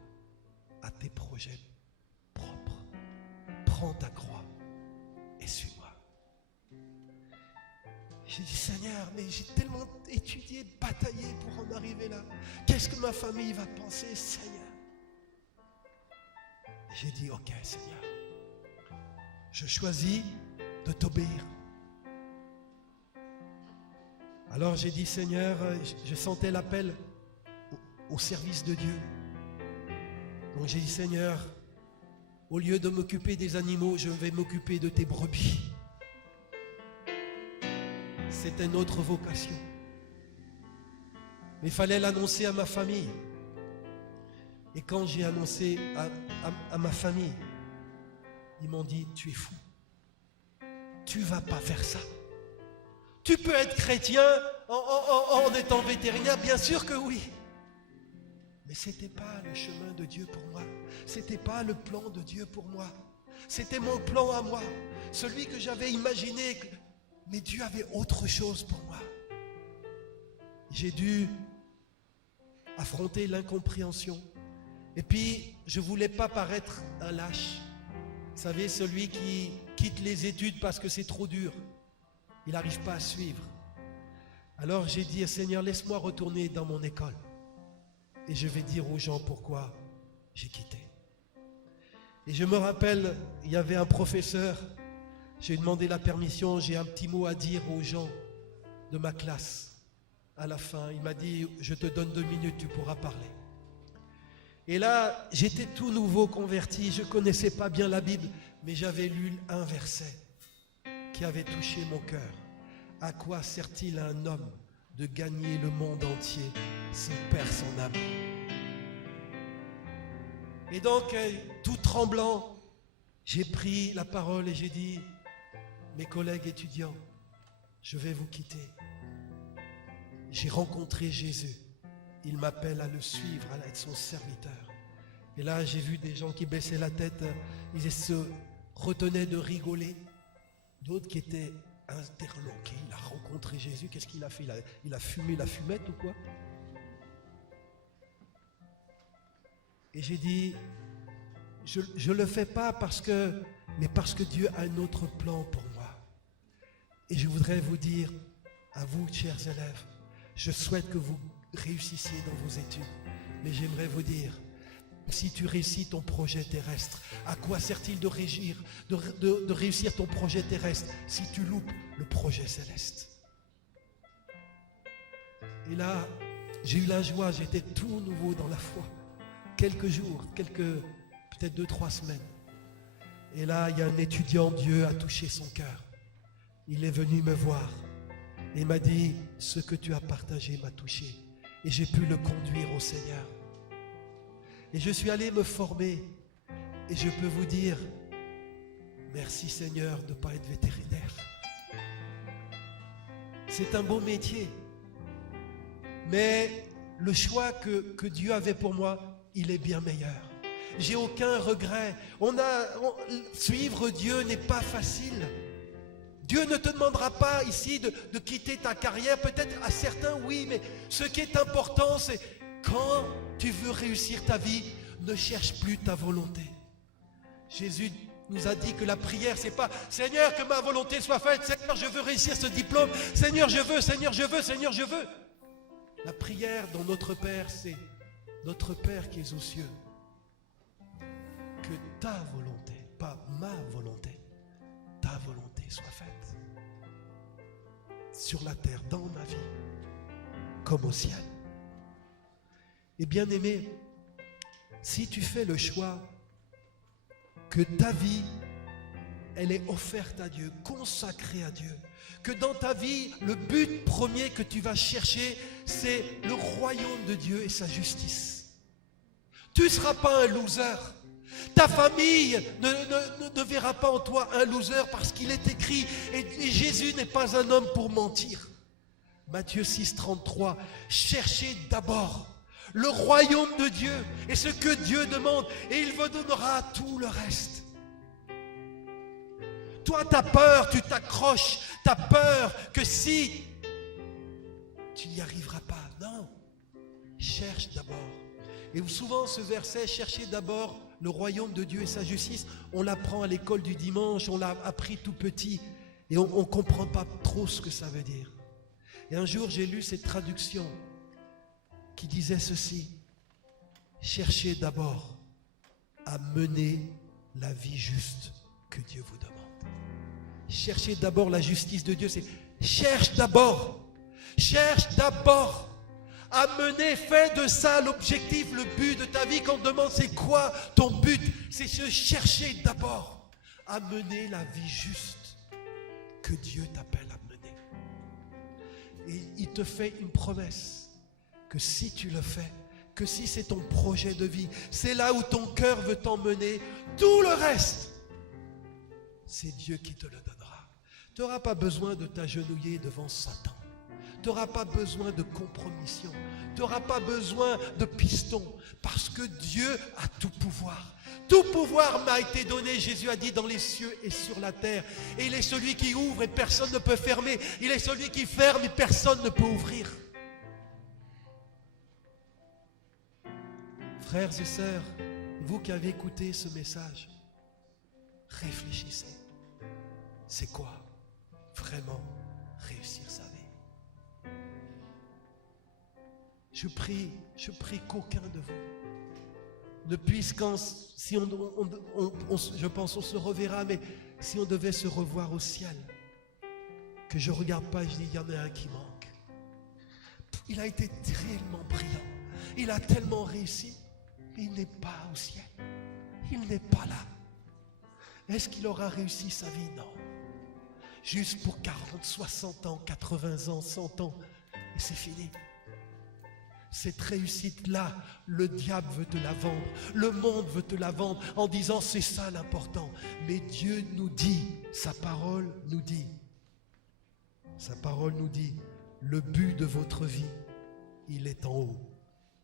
à tes projets propres. Prends ta croix et suis-moi. J'ai dit, Seigneur, mais j'ai tellement étudié, bataillé pour en arriver là. Qu'est-ce que ma famille va penser, Seigneur? J'ai dit, ok, Seigneur, je choisis de t'obéir. Alors j'ai dit, Seigneur, je sentais l'appel au service de Dieu. Donc j'ai dit, Seigneur, au lieu de m'occuper des animaux, je vais m'occuper de tes brebis. C'était notre vocation. Mais il fallait l'annoncer à ma famille. Et quand j'ai annoncé à ma famille, ils m'ont dit, tu es fou. Tu ne vas pas faire ça. Tu peux être chrétien en étant vétérinaire, bien sûr que oui. Mais ce n'était pas le chemin de Dieu pour moi. Ce n'était pas le plan de Dieu pour moi. C'était mon plan à moi, celui que j'avais imaginé. Mais Dieu avait autre chose pour moi. J'ai dû affronter l'incompréhension. Et puis, je ne voulais pas paraître un lâche. Vous savez, celui qui quitte les études parce que c'est trop dur. Il n'arrive pas à suivre. Alors j'ai dit, Seigneur, laisse-moi retourner dans mon école. Et je vais dire aux gens pourquoi j'ai quitté. Et je me rappelle, il y avait un professeur, j'ai demandé la permission, j'ai un petit mot à dire aux gens de ma classe. À la fin, il m'a dit, je te donne 2 minutes, tu pourras parler. Et là, j'étais tout nouveau converti, je ne connaissais pas bien la Bible, mais j'avais lu un verset qui avait touché mon cœur. À quoi sert-il à un homme de gagner le monde entier s'il perd son âme? Et donc, tout tremblant, j'ai pris la parole et j'ai dit, mes collègues étudiants, je vais vous quitter. J'ai rencontré Jésus. Il m'appelle à le suivre, à être son serviteur. Et là, j'ai vu des gens qui baissaient la tête, ils se retenaient de rigoler. D'autres qui étaient interloqués. Il a rencontré Jésus, qu'est-ce qu'il a fait? Il a fumé la fumette ou quoi? Et j'ai dit, je ne le fais pas mais parce que Dieu a un autre plan pour moi. Et je voudrais vous dire, à vous, chers élèves, je souhaite que vous réussissiez dans vos études. Mais j'aimerais vous dire, si tu réussis ton projet terrestre, à quoi sert-il de réussir ton projet terrestre si tu loupes le projet céleste? Et là, j'ai eu la joie, j'étais tout nouveau dans la foi. Quelques jours, peut-être 2-3 semaines. Et là, il y a un étudiant, Dieu a touché son cœur. Il est venu me voir et m'a dit, ce que tu as partagé m'a touché. Et j'ai pu le conduire au Seigneur. Et je suis allé me former. Et je peux vous dire, merci Seigneur de ne pas être vétérinaire. C'est un beau métier. Mais le choix que Dieu avait pour moi, il est bien meilleur. J'ai aucun regret. Suivre Dieu n'est pas facile. Dieu ne te demandera pas ici de quitter ta carrière. Peut-être à certains, oui, mais ce qui est important, c'est quand tu veux réussir ta vie, ne cherche plus ta volonté. Jésus nous a dit que la prière, c'est pas « Seigneur, que ma volonté soit faite. Seigneur, je veux réussir ce diplôme. Seigneur, je veux, Seigneur, je veux, Seigneur, je veux. » La prière dans notre Père, c'est « Notre Père qui es aux cieux, que ta volonté, pas ma volonté, ta volonté soit faite. Sur la terre, dans ma vie, comme au ciel. » Et bien aimé, si tu fais le choix que ta vie, elle est offerte à Dieu, consacrée à Dieu, que dans ta vie, le but premier que tu vas chercher, c'est le royaume de Dieu et sa justice. Tu ne seras pas un loser. Ta famille ne verra pas en toi un loser parce qu'il est écrit, et Jésus n'est pas un homme pour mentir. Matthieu 6, 33, cherchez d'abord le royaume de Dieu et ce que Dieu demande, et il vous donnera tout le reste. Toi, tu as peur, tu t'accroches, tu as peur que si tu n'y arriveras pas. Non, cherche d'abord. Et souvent ce verset, cherchez d'abord le royaume de Dieu et sa justice, on l'apprend à l'école du dimanche, on l'a appris tout petit et on ne comprend pas trop ce que ça veut dire. Et un jour j'ai lu cette traduction qui disait ceci: cherchez d'abord à mener la vie juste que Dieu vous demande. Cherchez d'abord la justice de Dieu, c'est cherche d'abord à mener, fais de ça l'objectif, le but de ta vie. Quand on te demande c'est quoi ton but, c'est se chercher d'abord à mener la vie juste que Dieu t'appelle à mener. Et il te fait une promesse que si tu le fais, que si c'est ton projet de vie, c'est là où ton cœur veut t'emmener, tout le reste, c'est Dieu qui te le donnera. Tu n'auras pas besoin de t'agenouiller devant Satan. Tu n'auras pas besoin de compromission. Tu n'auras pas besoin de piston. Parce que Dieu a tout pouvoir. Tout pouvoir m'a été donné, Jésus a dit, dans les cieux et sur la terre. Et il est celui qui ouvre et personne ne peut fermer. Il est celui qui ferme et personne ne peut ouvrir. Frères et sœurs, vous qui avez écouté ce message, réfléchissez. C'est quoi vraiment réussir sa vie? Je prie qu'aucun de vous ne puisse, si je pense on se reverra, mais si on devait se revoir au ciel, que je ne regarde pas et je dis, il y en a un qui manque. Il a été tellement brillant, il a tellement réussi, mais il n'est pas au ciel, il n'est pas là. Est-ce qu'il aura réussi sa vie? Non. Juste pour 40, 60 ans, 80 ans, 100 ans, et c'est fini. Cette réussite-là, le diable veut te la vendre, le monde veut te la vendre en disant c'est ça l'important. Mais Dieu nous dit, sa parole nous dit, le but de votre vie, il est en haut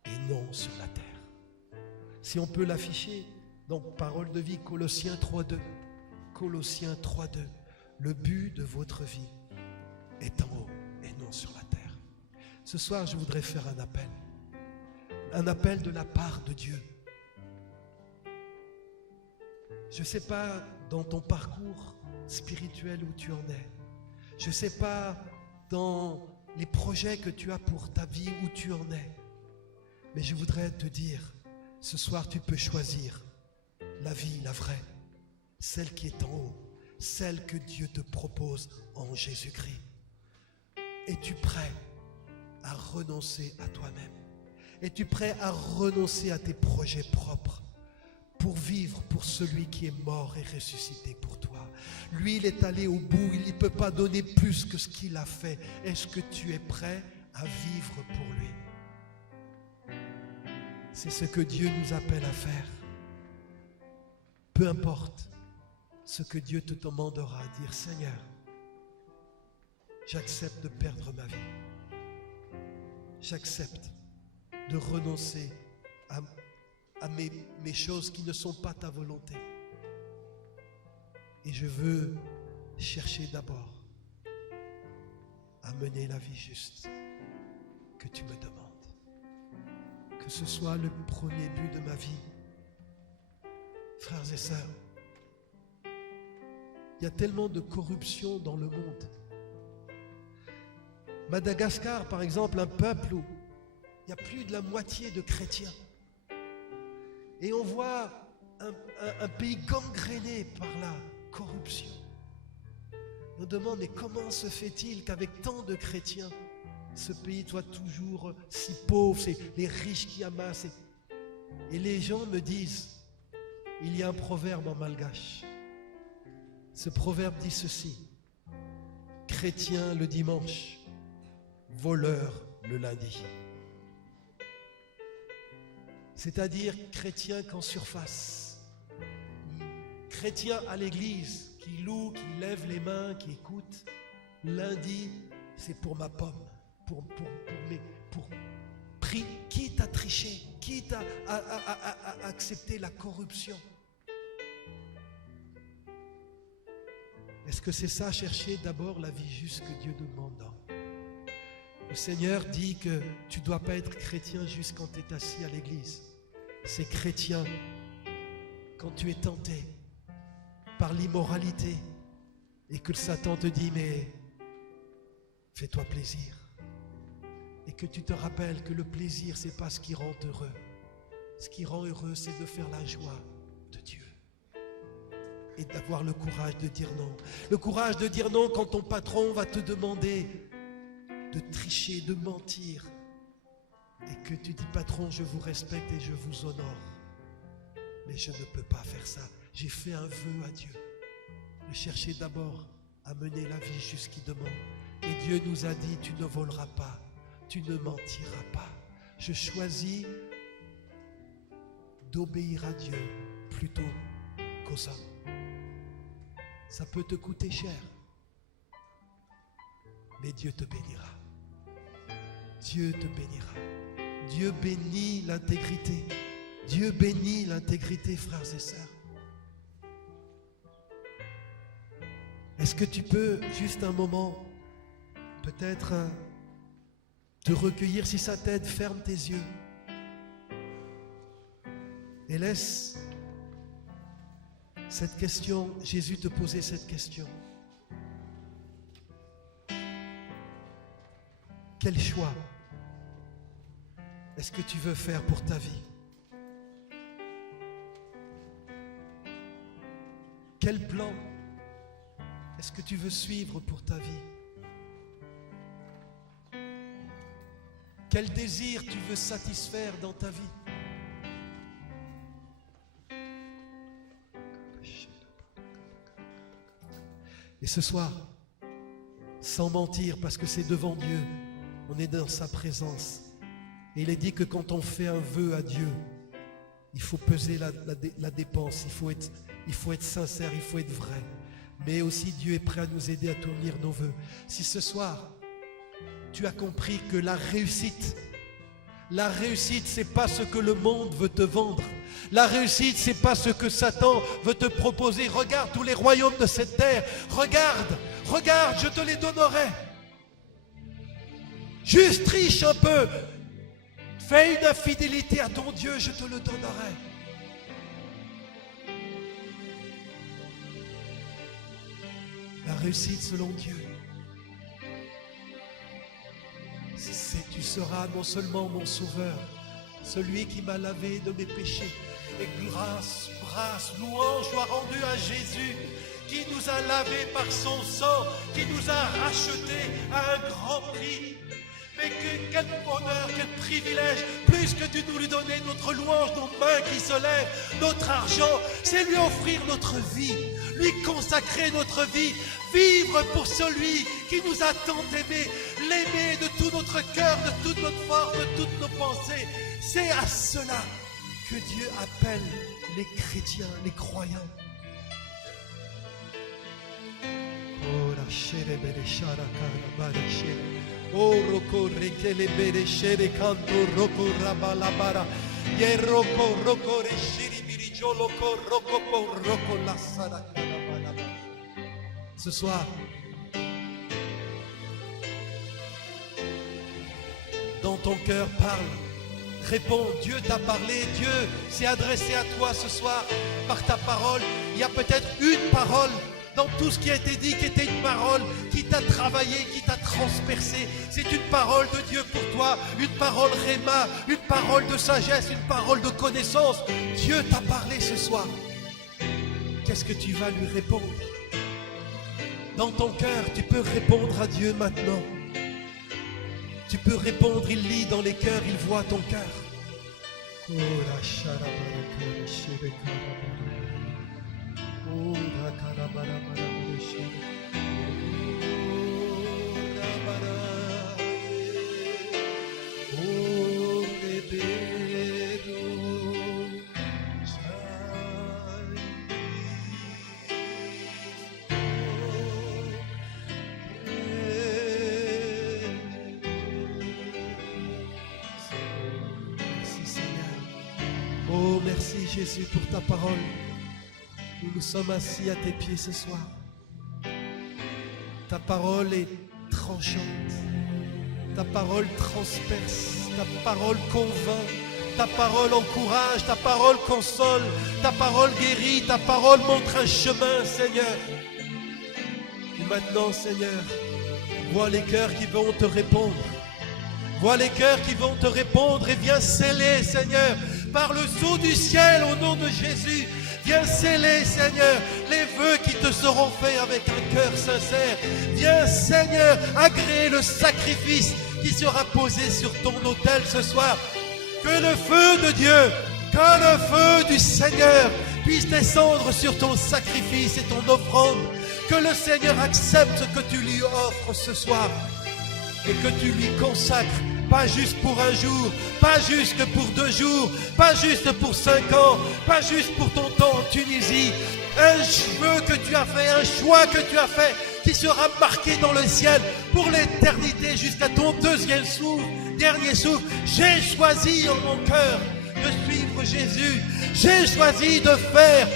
et non sur la terre. Si on peut l'afficher, donc parole de vie, Colossiens 3.2. Colossiens 3.2. Le but de votre vie est en haut et non sur la terre. Ce soir, je voudrais faire un appel. Un appel de la part de Dieu. Je ne sais pas dans ton parcours spirituel où tu en es. Je ne sais pas dans les projets que tu as pour ta vie où tu en es. Mais je voudrais te dire, ce soir, tu peux choisir la vie, la vraie, celle qui est en haut, celle que Dieu te propose en Jésus-Christ. Es-tu prêt à renoncer à toi-même? Es-tu prêt à renoncer à tes projets propres pour vivre pour celui qui est mort et ressuscité pour toi? Lui, il est allé au bout, il ne peut pas donner plus que ce qu'il a fait. Est-ce que tu es prêt à vivre pour lui? C'est ce que Dieu nous appelle à faire. Peu importe ce que Dieu te demandera, dire Seigneur, j'accepte de perdre ma vie. J'accepte de renoncer à mes choses qui ne sont pas ta volonté. Et je veux chercher d'abord à mener la vie juste que tu me demandes. Que ce soit le premier but de ma vie. Frères et sœurs, il y a tellement de corruption dans le monde. Madagascar, par exemple, un peuple où il y a plus de la moitié de chrétiens. Et on voit un pays gangréné par la corruption. On demande, mais comment se fait-il qu'avec tant de chrétiens, ce pays soit toujours si pauvre, c'est les riches qui amassent. Et les gens me disent, il y a un proverbe en malgache. Ce proverbe dit ceci: chrétien le dimanche, voleur le lundi. C'est-à-dire chrétien qu'en surface, chrétien à l'église, qui loue, qui lève les mains, qui écoute. Lundi, c'est pour ma pomme, pour quitte à tricher, quitte à accepter la corruption. Est-ce que c'est ça, chercher d'abord la vie juste que Dieu nous demande? Le Seigneur dit que tu ne dois pas être chrétien juste quand tu es assis à l'église. C'est chrétien quand tu es tenté par l'immoralité et que le Satan te dit, mais fais-toi plaisir. Et que tu te rappelles que le plaisir, ce n'est pas ce qui rend heureux. Ce qui rend heureux, c'est de faire la joie de Dieu. Et d'avoir le courage de dire non. Le courage de dire non quand ton patron va te demander de tricher, de mentir. Et que tu dis, patron, je vous respecte et je vous honore. Mais je ne peux pas faire ça. J'ai fait un vœu à Dieu. De chercher d'abord à mener la vie juste qu'il demande. Et Dieu nous a dit, tu ne voleras pas. Tu ne mentiras pas. Je choisis d'obéir à Dieu plutôt qu'aux hommes. Ça peut te coûter cher, mais Dieu te bénira. Dieu te bénira. Dieu bénit l'intégrité. Dieu bénit l'intégrité, frères et sœurs. Est-ce que tu peux, juste un moment, peut-être te recueillir? Si ça t'aide, ferme tes yeux. Et laisse cette question, Jésus te poser cette question. Quel choix est-ce que tu veux faire pour ta vie? Quel plan est-ce que tu veux suivre pour ta vie? Quel désir tu veux satisfaire dans ta vie? Et ce soir, sans mentir, parce que c'est devant Dieu, on est dans sa présence. Et il est dit que quand on fait un vœu à Dieu, il faut peser la dépense, il faut être sincère, il faut être vrai. Mais aussi Dieu est prêt à nous aider à tenir nos vœux. Si ce soir, tu as compris que la réussite, c'est pas ce que le monde veut te vendre. La réussite, c'est pas ce que Satan veut te proposer. Regarde tous les royaumes de cette terre. Regarde, je te les donnerai. Juste triche un peu. Fais une infidélité à ton Dieu, je te le donnerai. La réussite selon Dieu, c'est que tu seras non seulement mon sauveur, celui qui m'a lavé de mes péchés. Et grâce, louange soit rendue à Jésus, qui nous a lavés par son sang, qui nous a rachetés à un grand prix. Mais quel bonheur, quel privilège, plus que de nous lui donner notre louange, nos mains qui se lèvent, notre argent, c'est lui offrir notre vie, lui consacrer notre vie, vivre pour celui qui nous a tant aimés, l'aimer de tout notre cœur, de toute notre force, de toutes nos pensées. C'est à cela que Dieu appelle les chrétiens, les croyants. Oh, roko rekele bere shere kanto roko rabalabara. Ye roko reshiri birijolo ko roko la saraka. Ce soir, dans ton cœur, parle. Réponds, Dieu t'a parlé, Dieu s'est adressé à toi ce soir par ta parole. Il y a peut-être une parole dans tout ce qui a été dit, qui était une parole qui t'a travaillé, qui t'a transpercé. C'est une parole de Dieu pour toi, une parole réma, une parole de sagesse, une parole de connaissance. Dieu t'a parlé ce soir. Qu'est-ce que tu vas lui répondre? Dans ton cœur, tu peux répondre à Dieu maintenant. Tu peux répondre, il lit dans les cœurs, il voit ton cœur. Oh, la charabara, oh, la carabara, oh, oh, merci Jésus pour ta parole. Nous sommes assis à tes pieds ce soir. Ta parole est tranchante. Ta parole transperce. Ta parole convainc. Ta parole encourage. Ta parole console. Ta parole guérit. Ta parole montre un chemin, Seigneur. Et maintenant, Seigneur, vois les cœurs qui vont te répondre. Vois les cœurs qui vont te répondre et viens sceller, Seigneur, par le sceau du ciel au nom de Jésus. Viens sceller, Seigneur, les vœux qui te seront faits avec un cœur sincère. Viens, Seigneur, agréer le sacrifice qui sera posé sur ton autel ce soir. Que le feu de Dieu, que le feu du Seigneur puisse descendre sur ton sacrifice et ton offrande. Que le Seigneur accepte ce que tu lui offres ce soir et que tu lui consacres. Pas juste pour un jour, pas juste pour 2 jours, pas juste pour 5 ans, pas juste pour ton temps en Tunisie. Un vœu que tu as fait, un choix que tu as fait, qui sera marqué dans le ciel pour l'éternité jusqu'à ton deuxième souffle, dernier souffle. J'ai choisi en mon cœur de suivre Jésus. J'ai choisi de faire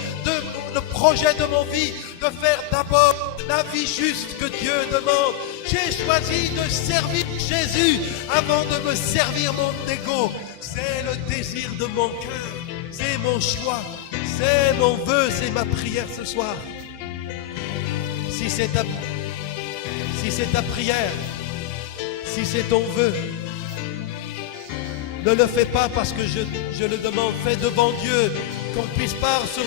le projet de mon vie, de faire d'abord la vie juste que Dieu demande. J'ai choisi de servir Jésus avant de me servir mon ego. C'est le désir de mon cœur, c'est mon choix, c'est mon vœu, c'est ma prière ce soir. Si c'est ta prière, si c'est ton vœu, ne le fais pas parce que je le demande. Fais devant Dieu, qu'on ne puisse pas se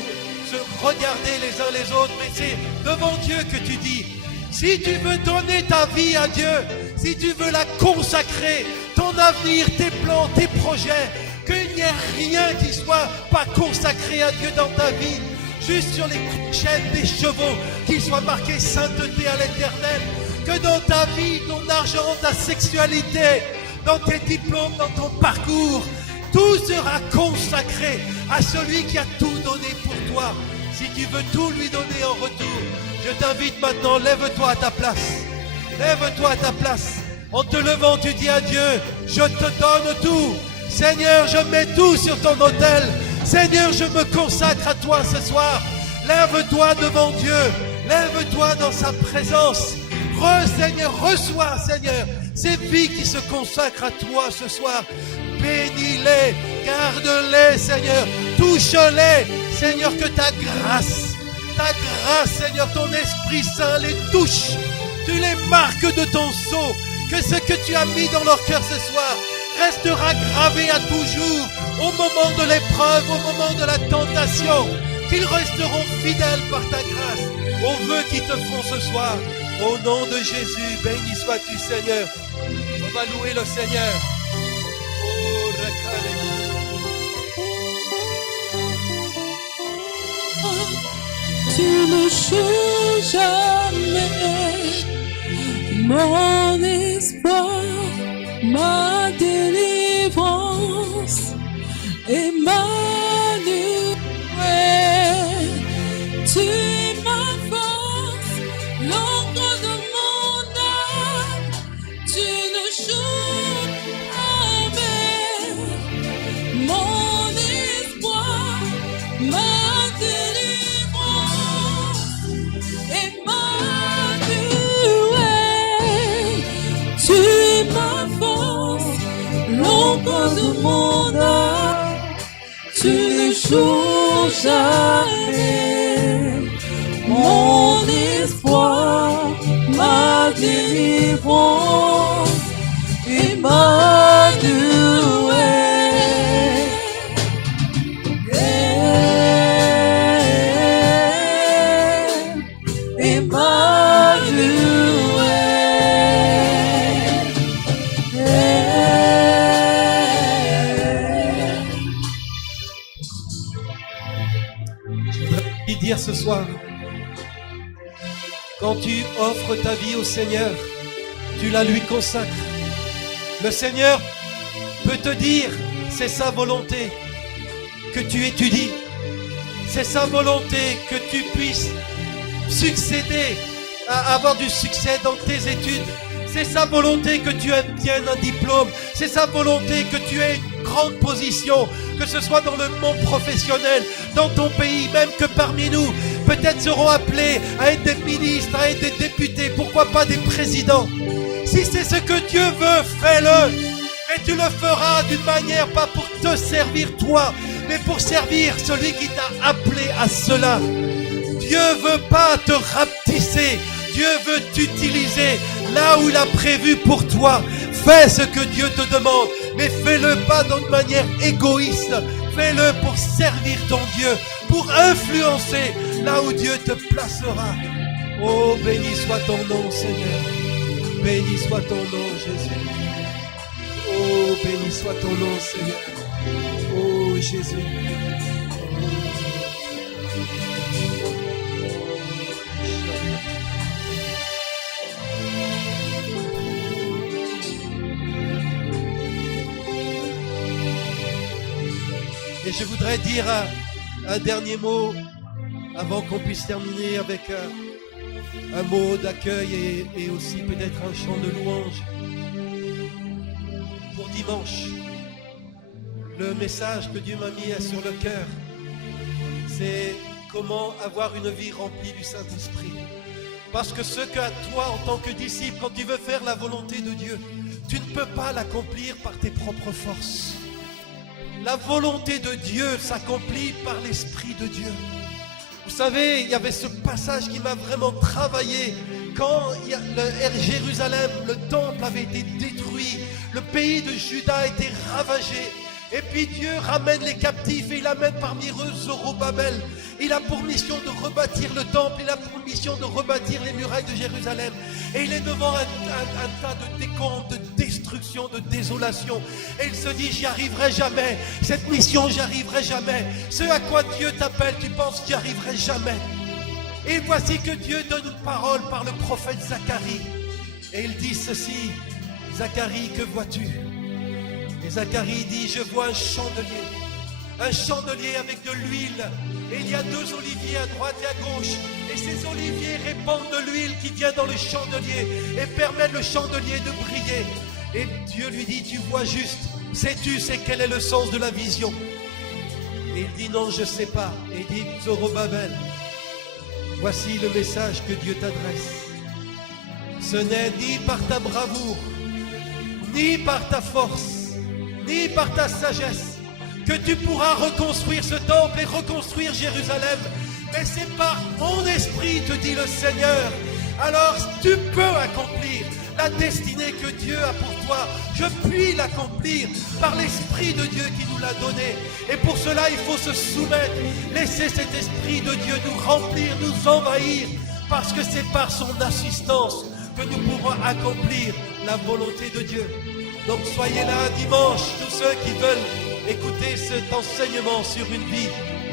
regarder les uns les autres, mais c'est devant Dieu que tu dis. Si tu veux donner ta vie à Dieu, si tu veux la consacrer, ton avenir, tes plans, tes projets, qu'il n'y ait rien qui soit pas consacré à Dieu dans ta vie, juste sur les chaînes des chevaux, qu'il soit marqué sainteté à l'éternel, que dans ta vie, ton argent, ta sexualité, dans tes diplômes, dans ton parcours, tout sera consacré à celui qui a tout donné pour toi. Si tu veux tout lui donner en retour, je t'invite maintenant, lève-toi à ta place. Lève-toi à ta place. En te levant, tu dis à Dieu, je te donne tout. Seigneur, je mets tout sur ton autel. Seigneur, je me consacre à toi ce soir. Lève-toi devant Dieu. Lève-toi dans sa présence. Seigneur, reçois, Seigneur, ces vies qui se consacrent à toi ce soir. Bénis-les, garde-les, Seigneur. Touche-les, Seigneur, que ta grâce, Seigneur, ton Esprit Saint les touche. Tu les marques de ton sceau. Que ce que tu as mis dans leur cœur ce soir restera gravé à toujours. Au moment de l'épreuve, au moment de la tentation, qu'ils resteront fidèles par ta grâce aux vœux qui te font ce soir. Au nom de Jésus, béni sois-tu, Seigneur. On va louer le Seigneur. Tu ne changes jamais mon espoir, ma délivrance, Emmanuel. Tu es ma force, l'ombre de mon âme. Tu ne changes jamais mon espoir, ma tu es ma force, l'ombre de mon âme, tu ne changes jamais mon espoir, ma délivrance, Emmanuel. Dire ce soir, quand tu offres ta vie au Seigneur, tu la lui consacres. Le Seigneur peut te dire, c'est sa volonté que tu étudies, c'est sa volonté que tu puisses succéder, à avoir du succès dans tes études. C'est sa volonté que tu obtiennes un diplôme. C'est sa volonté que tu aies une grande position, que ce soit dans le monde professionnel, dans ton pays, même que parmi nous, peut-être seront appelés à être des ministres, à être des députés, pourquoi pas des présidents. Si c'est ce que Dieu veut, fais-le. Et tu le feras d'une manière pas pour te servir toi, mais pour servir celui qui t'a appelé à cela. Dieu veut pas te rapetisser. Dieu veut t'utiliser là où il a prévu pour toi. Fais ce que Dieu te demande, mais fais-le pas d'une manière égoïste. Fais-le pour servir ton Dieu, pour influencer là où Dieu te placera. Oh, béni soit ton nom, Seigneur. Béni soit ton nom, Jésus. Oh, béni soit ton nom, Seigneur. Oh, Jésus. Et je voudrais dire un dernier mot avant qu'on puisse terminer avec un mot d'accueil et aussi peut-être un chant de louange pour dimanche. Le message que Dieu m'a mis sur le cœur, c'est comment avoir une vie remplie du Saint-Esprit. Parce que ce qu'à toi, en tant que disciple, quand tu veux faire la volonté de Dieu, tu ne peux pas l'accomplir par tes propres forces. La volonté de Dieu s'accomplit par l'Esprit de Dieu. Vous savez, il y avait ce passage qui m'a vraiment travaillé. Quand Jérusalem, le temple avait été détruit, le pays de Juda a été ravagé. Et puis Dieu ramène les captifs et il amène parmi eux Zorobabel. Il a pour mission de rebâtir le temple, il a pour mission de rebâtir les murailles de Jérusalem. Et il est devant un tas de décombres, de destruction, de désolation. Et il se dit, j'y arriverai jamais. Cette mission, j'y arriverai jamais. Ce à quoi Dieu t'appelle, tu penses que j'y arriverai jamais. Et voici que Dieu donne une parole par le prophète Zacharie. Et il dit ceci, Zacharie, que vois-tu? Et Zacharie dit, je vois un chandelier avec de l'huile. Et il y a 2 oliviers à droite et à gauche. Et ces oliviers répandent de l'huile qui vient dans le chandelier et permettent le chandelier de briller. Et Dieu lui dit, tu vois juste, sais-tu quel est le sens de la vision? Et il dit, non, je ne sais pas. Et il dit, Zorobabel, voici le message que Dieu t'adresse. Ce n'est ni par ta bravoure, ni par ta force, ni par ta sagesse, que tu pourras reconstruire ce temple et reconstruire Jérusalem. Mais c'est par mon esprit, te dit le Seigneur. Alors tu peux accomplir la destinée que Dieu a pour toi. Je puis l'accomplir par l'Esprit de Dieu qui nous l'a donné. Et pour cela, il faut se soumettre. Laisser cet Esprit de Dieu nous remplir, nous envahir. Parce que c'est par son assistance que nous pourrons accomplir la volonté de Dieu. Donc soyez là dimanche, tous ceux qui veulent écouter cet enseignement sur une vie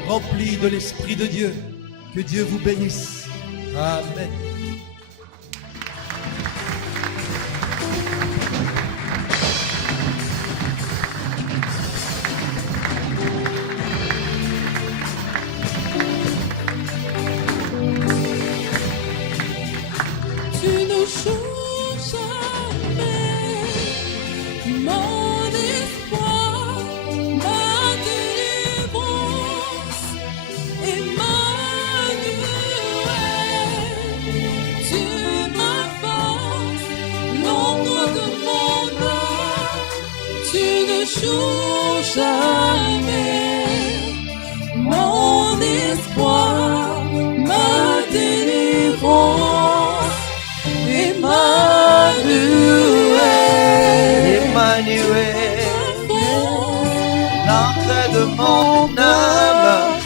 remplie de l'Esprit de Dieu. Que Dieu vous bénisse. Amen. Tu ne changes jamais. Mon espoir, ma délivrance, Emmanuel, tu es ma force, l'ombre de mon âme, tu ne changes jamais. Mon espoir, ma délivrance, Emmanuel. L'entrée de mon âme,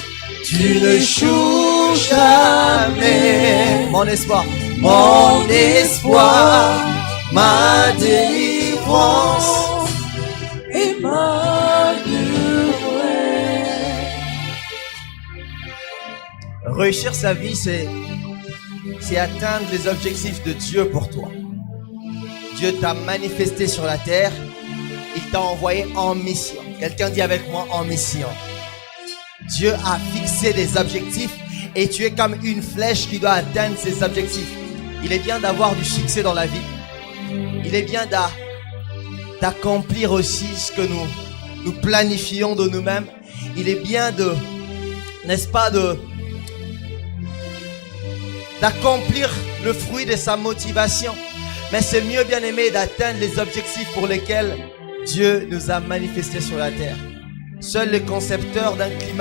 tu ne joues jamais. Mon espoir, ma délivrance, Emmanuel. Réussir sa vie, c'est atteindre les objectifs de Dieu pour toi. Dieu t'a manifesté sur la terre, il t'a envoyé en mission. Quelqu'un dit avec moi, en mission. Dieu a fixé des objectifs et tu es comme une flèche qui doit atteindre ces objectifs. Il est bien d'avoir du succès dans la vie. Il est bien d'accomplir aussi ce que nous planifions de nous-mêmes. Il est bien d'accomplir le fruit de sa motivation. Mais c'est mieux, bien aimé, d'atteindre les objectifs pour lesquels Dieu nous a manifestés sur la terre. Seuls les concepteurs d'un climat